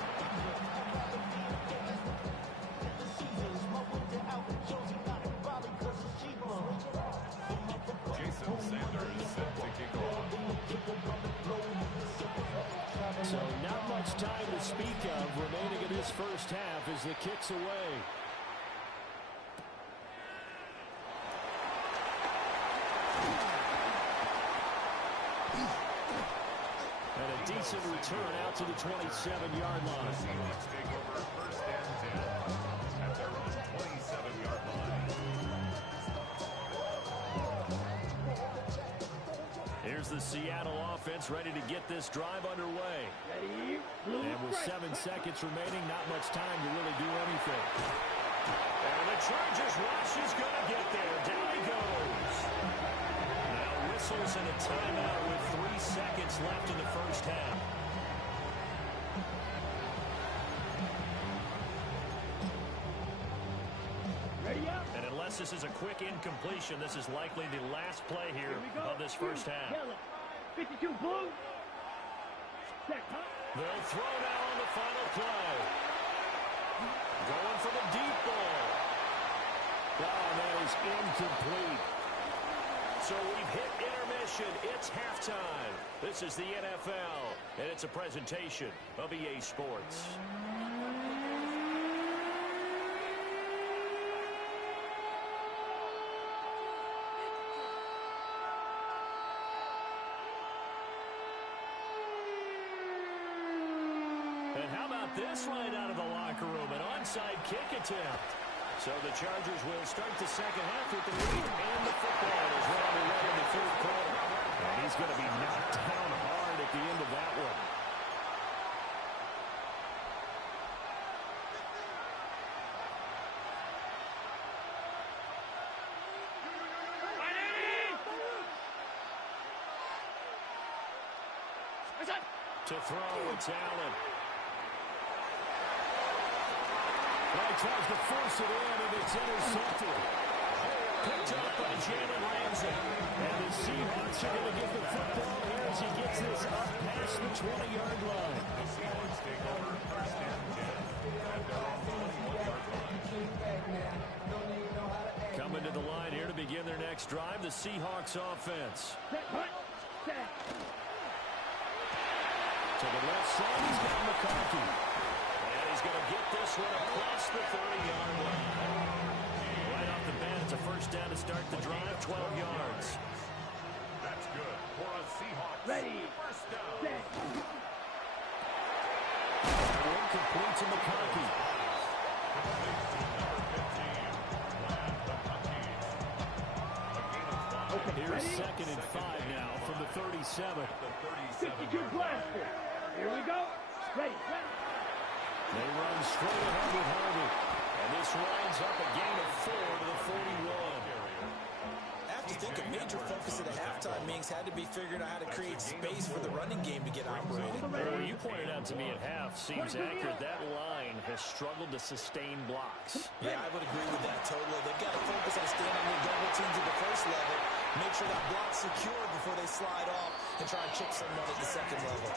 Jason Sanders set to kick off. So not much time to speak of remaining in this first half as the kick's away. And a decent return out to the 27-yard line. Seahawks take over first and 10 at their own 27-yard line. Here's the Seattle offense ready to get this drive underway. And with 7 seconds remaining, not much time to really do anything. And the Chargers rush is going to get there. Down he goes. Now whistles and a timeout with 3 seconds left in the first half. And unless this is a quick incompletion, this is likely the last play here of this first half. 52 blue. They'll throw now on the final play. Going for the deep ball. Oh, that is incomplete. So we've hit intermission. It's halftime. This is the NFL, and it's a presentation of EA Sports. And how about this right out of the locker room? An onside kick attempt. So the Chargers will start the second half with the lead, and the football is well underway in the third quarter. And he's going to be knocked down hard at the end of that one. To throw, it's Allen. Well, he tries to force it in, and it's intercepted. Picked up by Jalen Ramsey. And the Seahawks are going to get the football here as he gets this up past the 20-yard line. The Seahawks take over first and 10 at their own 21-yard line. Coming to the line here to begin their next drive, the Seahawks offense. To the left side, he's got McConkey. And he's going to get this one across the 30-yard line. Right off the bat, it's a first down to start the drive, 12 yards. That's good for a Seahawks first down. Incomplete to McConkey. Here's 2nd and 5 now from the 37. 52 blaster. Here we go. Ready. They run straight ahead with Harvey. And this winds up a gain of 4 to the 41. have to think a major focus at the halftime meetings had to be figuring out how to create space for the running game to get operated. Well, you pointed out to me at half, seems accurate. That line has struggled to sustain blocks. Yeah, I would agree with that totally. They've got to focus on standing their double teams at the first level, make sure that block's secure before they slide off and try and chip someone at the second level.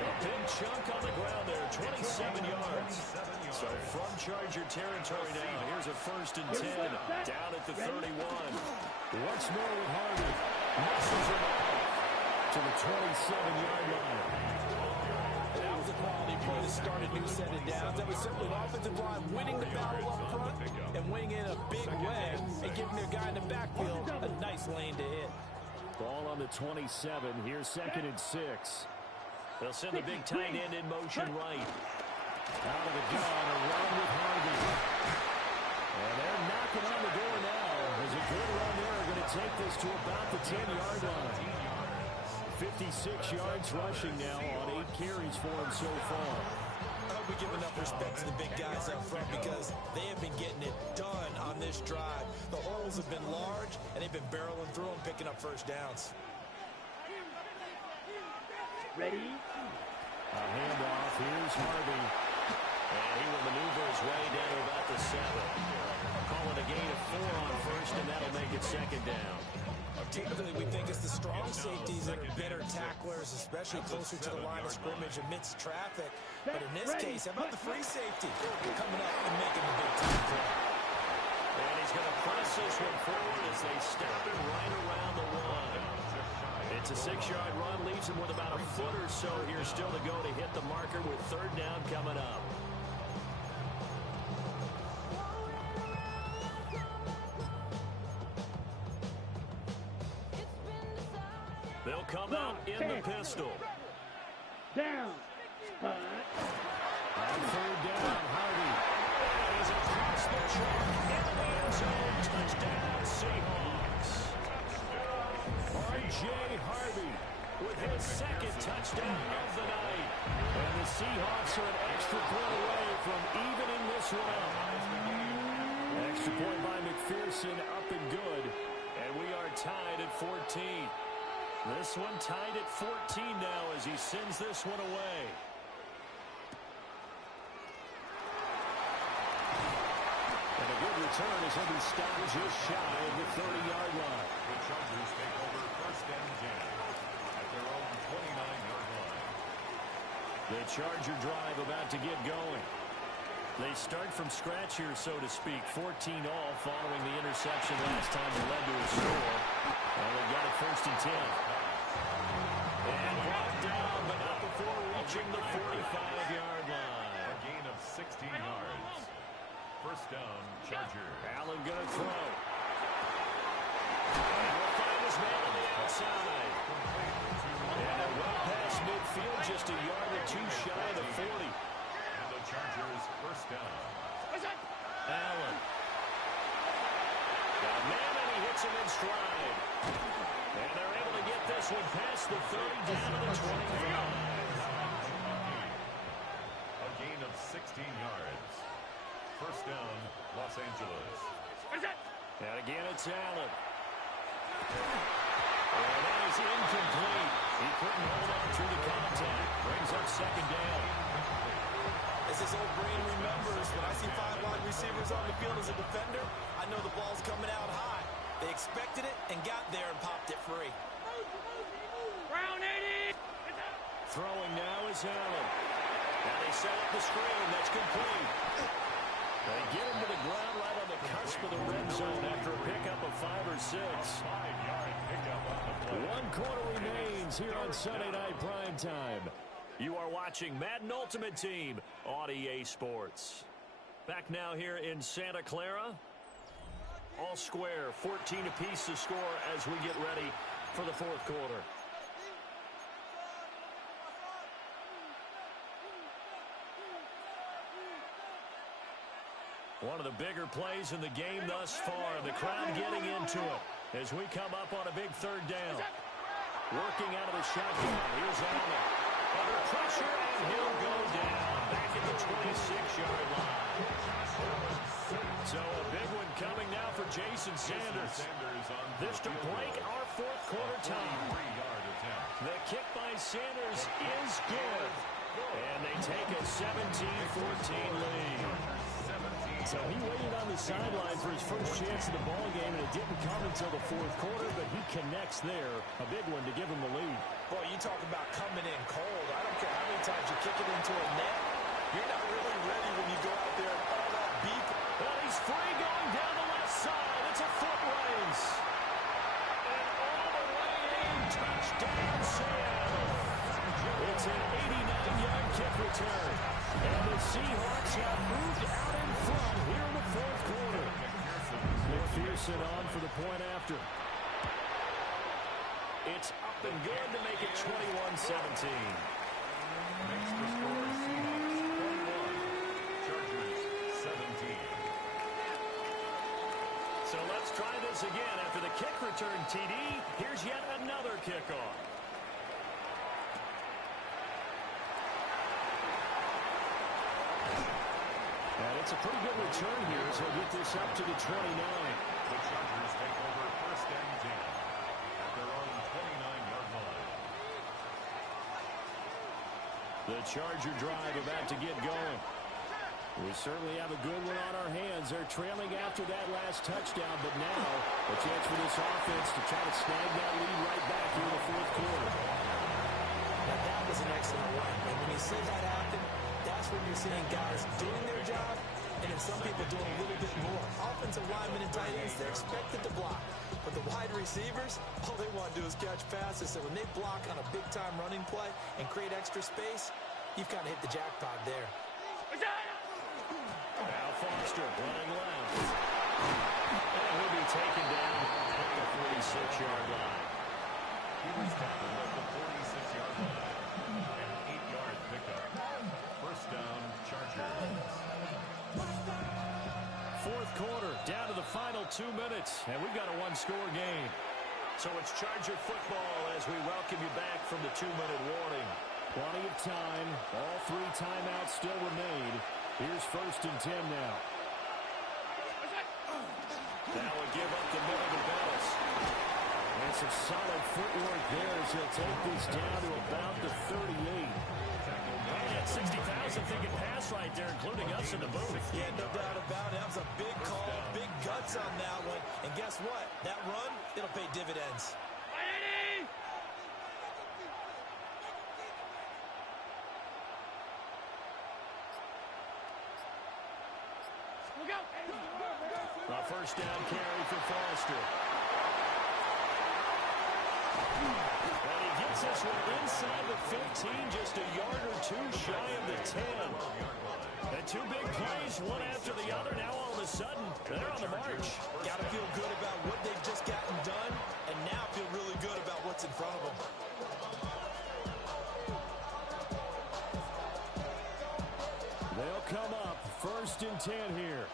A big chunk on the ground there, 27 yards. So from Charger territory now, here's a 1st and 10 down at the 31. Once more with Harvey. Misses it off to the 27-yard line. That was a quality play to start a new set of downs. That was simply an offensive line winning the battle up front and winning in a big way and giving their guy in the backfield a nice lane to hit. Ball on the 27. Here's 2nd and 6. They'll send the big tight end in motion right. Out of the gun, around with Harvey. And they're knocking on the door now. As a good run there, are going to take this to about the 10-yard line. 56 yards rushing now on 8 carries for him so far. I hope we give enough respect to the big guys up front because they have been getting it done on this drive. The holes have been large, and they've been barreling through them, picking up first downs. Ready? A handoff. Here's Harvey. And he will maneuver his way down to about the 7. Call it a gain of 4 on 1st, and that'll make it 2nd down. Typically, we think it's the strong safeties that are better tacklers, especially closer to the line of scrimmage amidst traffic. But in this case, how about the free safety coming up and making the big time play? And he's going to press this one forward as they stop him right around the 1. It's a 6-yard run, leaves him with about a foot or so here still to go to hit the marker with 3rd down coming up. They'll come out in the pistol. Down. On 3rd down, Harvey. And he's across the track into the end zone. Touchdown, Seahawks. R.J. Harvey with his 2nd touchdown of the night. And the Seahawks are an extra point away from evening this one up. Extra point by McPherson, up and good. And we are tied at 14. This one tied at 14 now as he sends this one away. And a good return as he'll be stopped just shy of the 30-yard line. The Chargers take over 1st and 10 at their own 29-yard line. The Charger drive about to get going. They start from scratch here, so to speak. 14 all following the interception last time that led to a score. And they got it 1st and 10. And brought down, but not before reaching the 45-yard line. A gain of 16 yards. 1st down, Charger. Allen going to throw. And will find his man on the outside. And a run past midfield, just a yard or 2 shy of the 40. And the Chargers 1st down. Allen. Got a man, and he hits him in stride. And they're able to get this one past the 30 down to the 25. A gain of 16 yards. 1st down, Los Angeles. And again, it's Allen. And that is incomplete. He couldn't hold on through the contact. Brings up 2nd down. As his old brain remembers, when I see 5 wide receivers on the field as a defender, I know the ball's coming out high. They expected it and got there and popped it free. Round 80. Throwing now is Allen. And they set up the screen. That's complete. They get him to the ground right on the cusp of the red zone after a pickup of 5 or 6. 5-yard pickup on the play. 1 quarter remains here on Sunday Night Primetime. You are watching Madden Ultimate Team on EA Sports. Back now here in Santa Clara. All square, 14 apiece to score as we get ready for the 4th quarter. One of the bigger plays in the game thus far. The crowd getting into it as we come up on a big 3rd down. Working out of the shotgun. Here's Allen. Under pressure, and he'll go down. Back at the 26-yard line. So a big one coming now for Jason Sanders. This to break our fourth quarter tie. The kick by Sanders is good. And they take a 17-14 lead. So he waited on the sideline for his first chance of the ball game, and it didn't come until the fourth quarter, but he connects there. A big one to give him the lead. Boy, you talk about coming in cold. I don't care how many times you kick it into a net. You're not really ready when you go out there and all that beep. Well, he's free going down the left side. It's a foot race. And all the way in, touchdown Seattle. It's an 89-yard kick return. And the Seahawks have moved out in front here in the fourth quarter. McPherson on for the point after. It's up and good to make it 21-17. Makes the score Seahawks 21, Chargers 17. So let's try this again. After the kick return, TD, here's yet another kickoff. And it's a pretty good return here as he'll get this up to the 29. The Chargers take over first and 10 at their own 29-yard line. The Charger drive about to get going. We certainly have a good one on our hands. They're trailing after that last touchdown, but now a chance for this offense to try to snag that lead right back here in the fourth quarter. Now, that was an excellent run. And when you see that happen, that's when you're seeing guys doing their job, and then some people doing a little bit more. Offensive linemen and tight ends, they're expected to block. But the wide receivers, all they want to do is catch passes. So when they block on a big-time running play and create extra space, you've kind of hit the jackpot there. Now Foster running left. And he'll be taken down at the 46-yard line. He was tackled at the 46-yard line. An 8-yard pickup. First down, Chargers. Fourth quarter, down to the final 2 minutes, and we've got a one-score game. So it's Charger football as we welcome you back from the 2-minute warning. Plenty of time. All 3 timeouts still remain. Here's first and 10 now. That would give up the middle to Bettis. And some solid footwork there as he'll take this down to about the 38. Man, 60,000 thinking pass right there, including us in the booth. Yeah, no doubt about it. That was a big call, big guts on that one. And guess what? That run, it'll pay dividends. A first down carry for Foster. And he gets this one inside the 15, just a yard or 2 shy of the 10. And 2 big plays, one after the other. Now all of a sudden, they're on the march. Got to feel good about what they've just gotten done, and now feel really good about what's in front of them. They'll come up first and 10 here.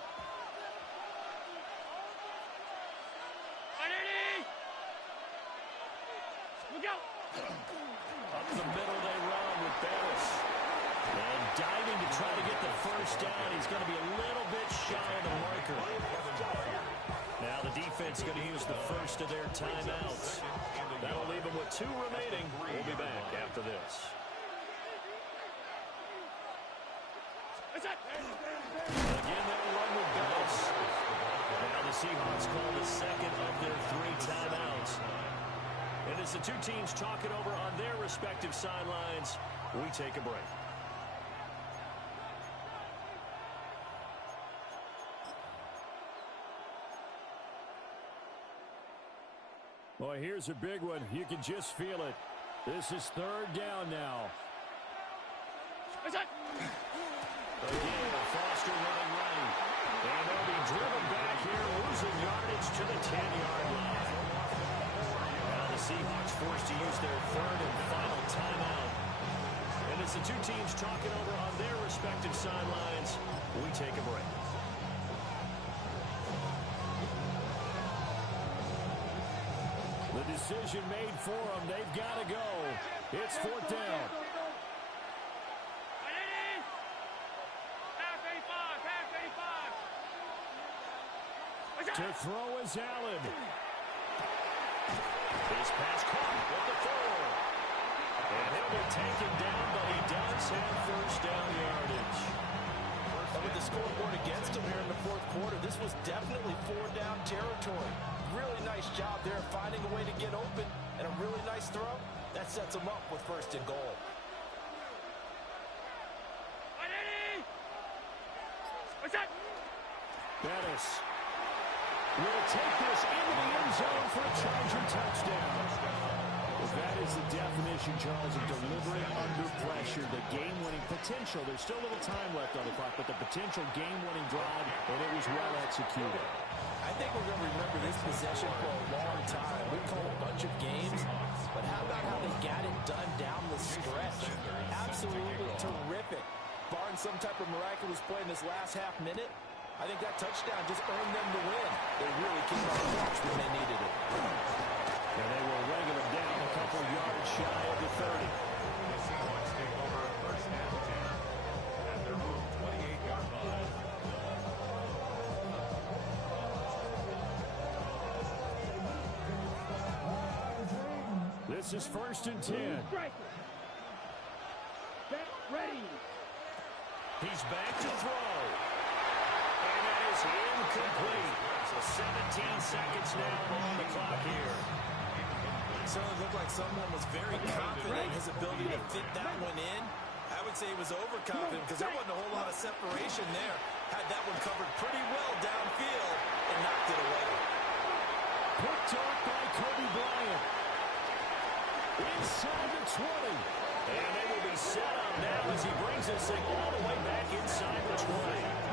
Up the middle they run with Bettis. And diving to try to get the first down. He's going to be a little bit shy of the marker. Now the defense going to use the first of their timeouts. That'll leave them with 2 remaining. We'll be back after this. Again, they'll run with Bettis. Now the Seahawks call the second of their 3 timeouts. And as the 2 teams talk it over on their respective sidelines, we take a break. Boy, here's a big one. You can just feel it. This is 3rd down now. Again, Foster running right. And they'll be driven back here, losing yardage to the 10-yard line. Now the Seahawks forced to use their 3rd and final timeout. And as the 2 teams talk it over on their respective sidelines, we take a break. The decision made for them. They've got to go. It's 4th down. To throw is Allen. His pass caught with the throw. And he'll be taken down, but he does have first down yardage. And with the scoreboard against him here in the fourth quarter, this was definitely four-down territory. Really nice job there finding a way to get open, and a really nice throw. That sets him up with first and goal. Bettis will take this into the end zone for a Charger touchdown. Well, that is the definition, Charles, of delivering under pressure. The game-winning potential. There's still a little time left on the clock, but the potential game-winning drive, and it was well executed. I think we're going to remember this possession for a long time. We call a bunch of games, but how about how they got it done down the stretch? Absolutely terrific. Barring some type of miraculous play in this last half minute, I think that touchdown just earned them the win. They really came out clutch when they needed it. And they will wrangle him down a couple yards shy of the 30. The Seahawks take over first and 10 at their own 28-yard line. This is first and 10. Ready. He's back to throw. And that is incomplete. So 17 seconds now on the clock here. It certainly looked like someone was very confident in his ability to fit that one in. I would say he was overconfident because there wasn't a whole lot of separation there. Had that one covered pretty well downfield and knocked it away. Picked off by Kobe Bryant. Inside the 20. And they will be set up now as he brings this thing all the way back inside the 20.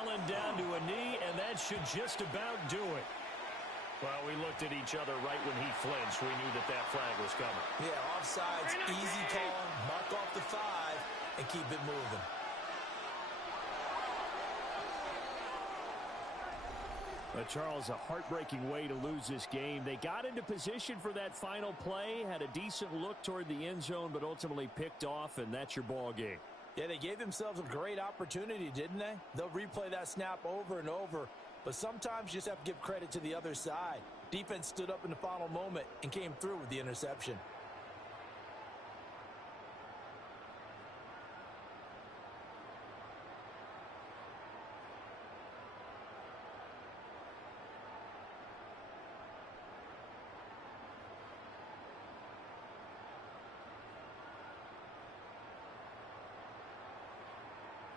Allen down to a knee, and that should just about do it. Well, we looked at each other right when he flinched. We knew that that flag was coming. Yeah, offsides, easy call, mark off the 5, and keep it moving. But Charles, a heartbreaking way to lose this game. They got into position for that final play, had a decent look toward the end zone, but ultimately picked off, and that's your ball game. Yeah, they gave themselves a great opportunity, didn't they? They'll replay that snap over and over, but sometimes you just have to give credit to the other side. Defense stood up in the final moment and came through with the interception.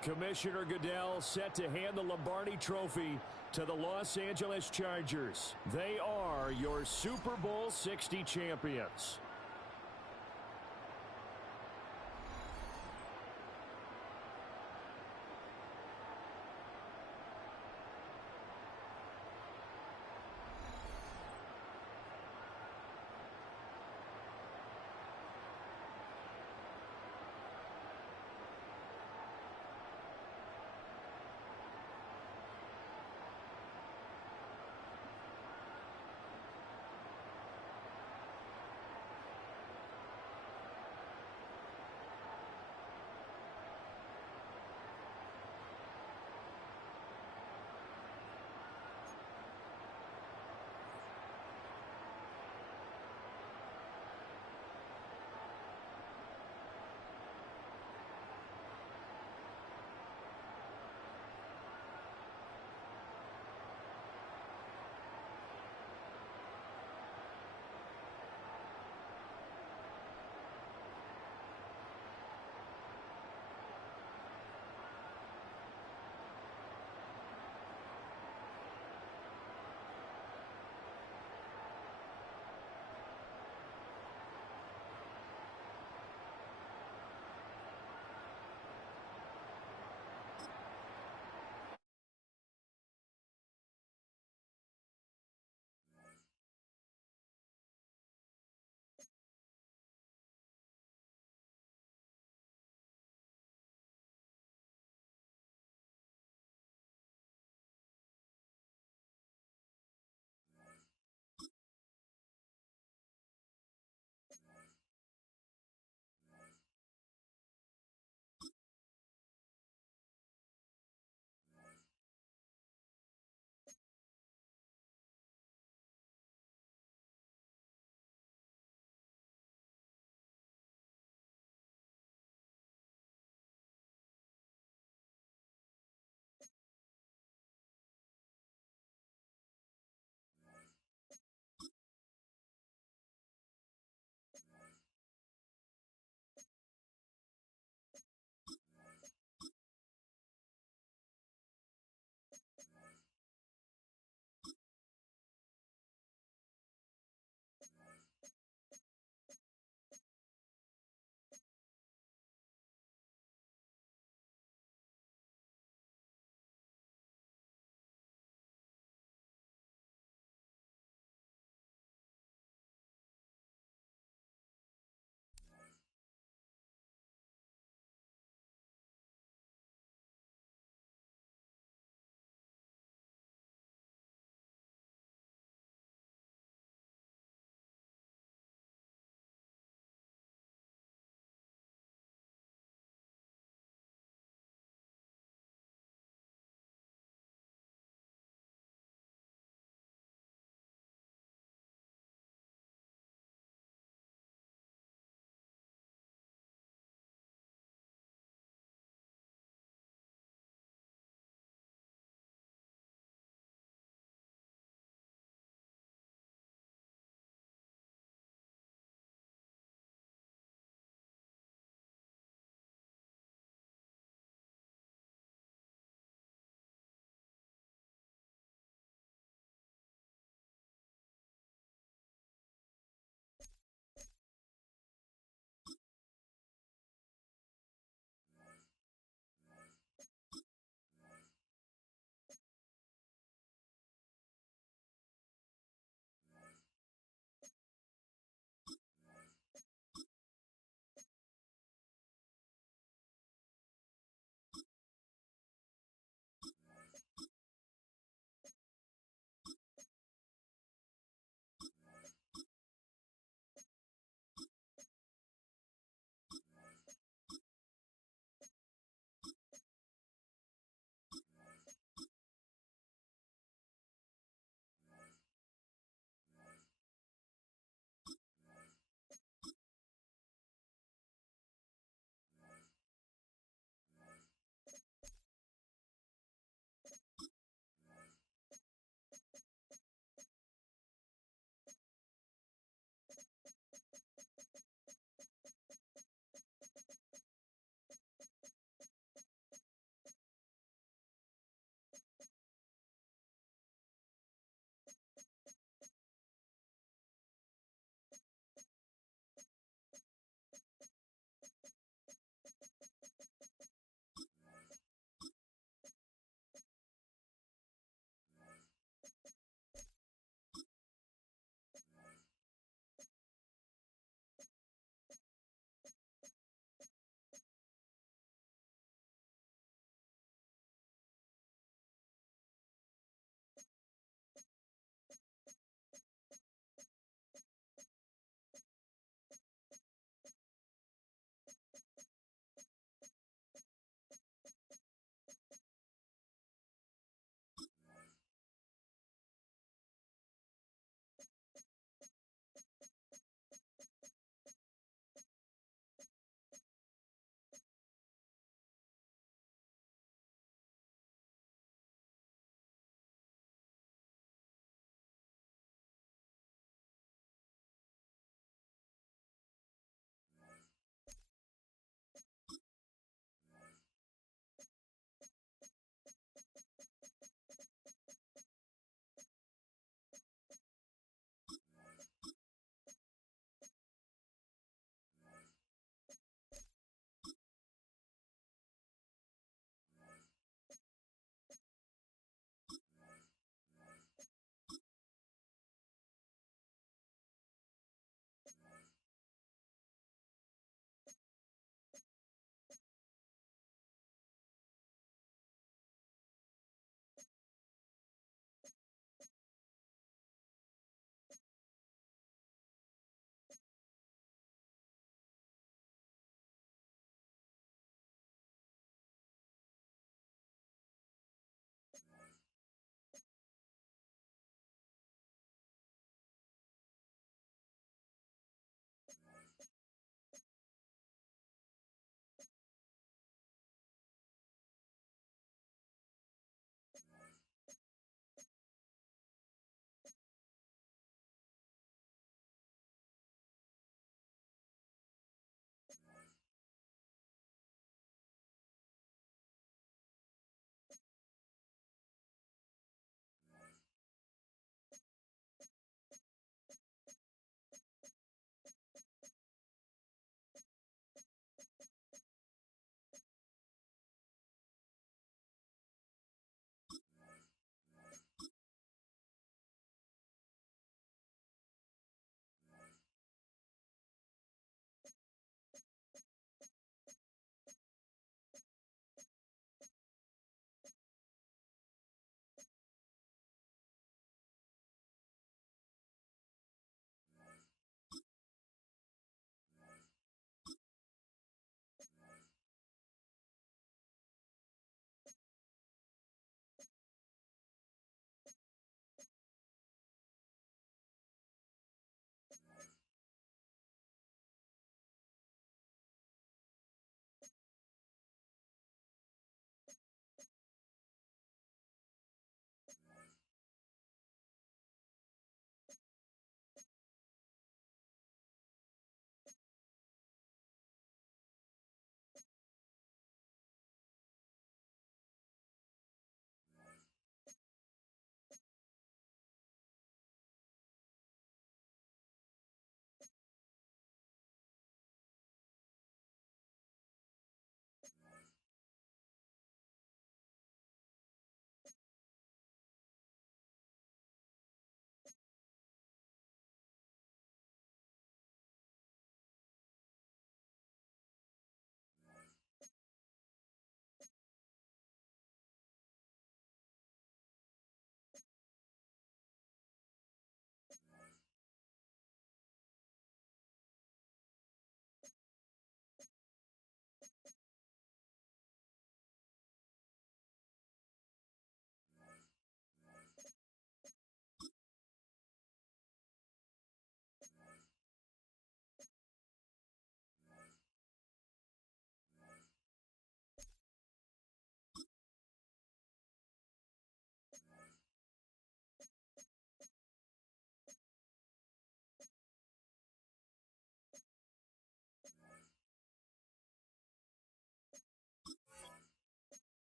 Commissioner Goodell set to hand the Lombardi Trophy to the Los Angeles Chargers. They are your Super Bowl 60 champions.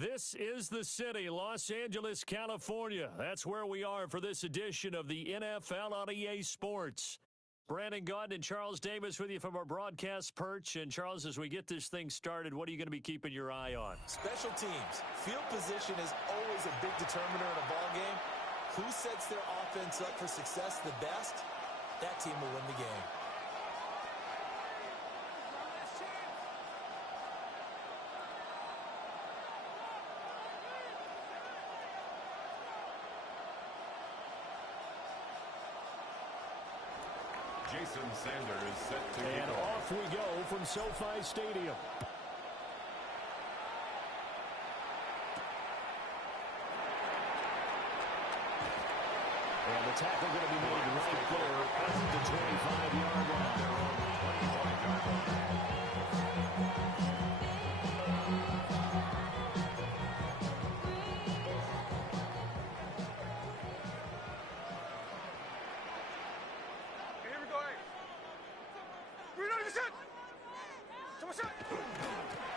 This is the city, Los Angeles, California. That's where we are for this edition of the NFL on EA Sports. Brandon Gaudin and Charles Davis with you from our broadcast perch. And, Charles, as we get this thing started, what are you going to be keeping your eye on? Special teams. Field position is always a big determiner in a ball game. Who sets their offense up for success the best, that team will win the game. Jason Sanders set to And kick off we go from SoFi Stadium. And the tackle going to be made right there at the 25-yard line.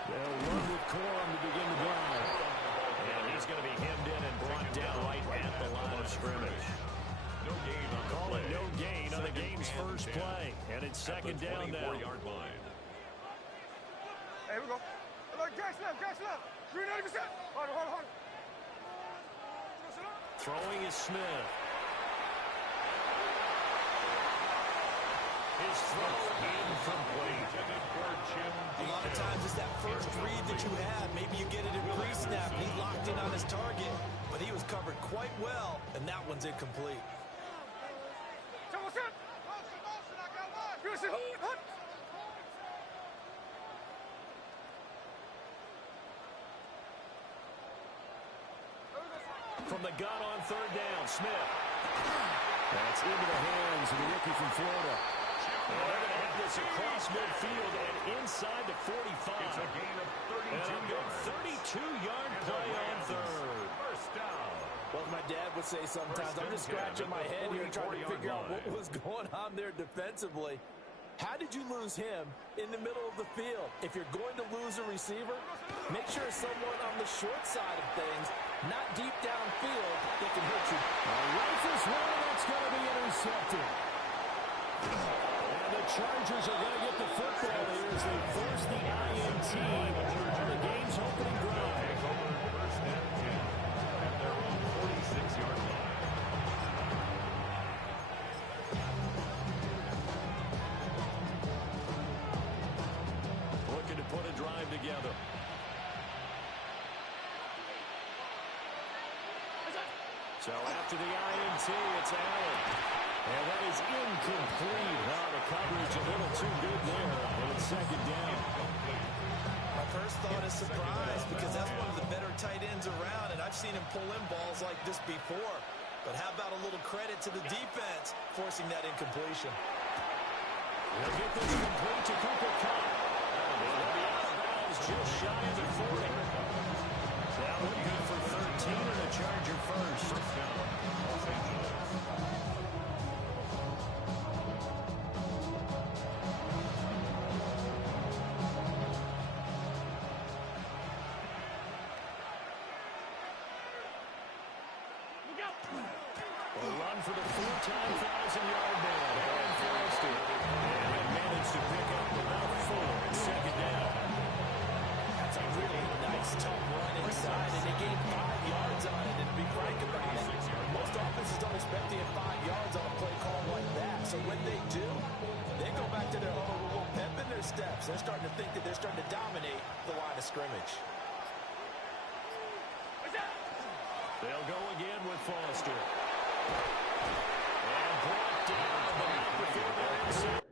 They'll run with Corum to begin the drive. And he's going to be hemmed in and brought down right at the line of scrimmage. No gain on the Call play. it no gain on the game's first play. And it's second down now. 24-yard line. Hey, we go. Look, gas left. 390%. Hold. Throwing is Smith. His throw incomplete. A lot of times it's that first read that you have. Maybe you get it in pre-snap. He locked in on his target, but he was covered quite well, and that one's incomplete. From the gun on third down, Smith. That's into the hands of the rookie from Florida. And they're going to have this across midfield and inside the 45. It's a gain of 32 yards. 32-yard play on third. First down. Well, my dad would say sometimes, I'm just scratching my head here trying to figure out what was going on there defensively. How did you lose him in the middle of the field? If you're going to lose a receiver, make sure it's someone on the short side of things, not deep downfield, that can hurt you. Rifles one, that's going to be intercepted. And the Chargers are going to get the football here as they force the INT on the game's opening drive. First and 10 at their own 46-yard line. Looking to put a drive together. So after the INT, it's Allen. And that is incomplete. Well, the coverage a little too good there. And it's second down. My first thought is surprise, because that's one of the better tight ends around, and I've seen him pull in balls like this before. But how about a little credit to the defense forcing that incompletion? They'll get this complete to Cooper Kupp. They'll be out of bounds just shy of the 40. That would be for 13 and a Charger first. First down, Los Angeles. A run for the four-time 1,000-yard man, Aaron Forrester. And they managed to pick up about 4 and second down. That's a really nice, tough run inside, and they gained 5 yards on it. And to be frank about it, most offenses don't expect to get 5 yards on a play call like that. So when they do, they go back to their little pep in their steps. They're starting to think that they're starting to dominate the line of scrimmage. They'll go again with Foster. And brought down, but not before they're inside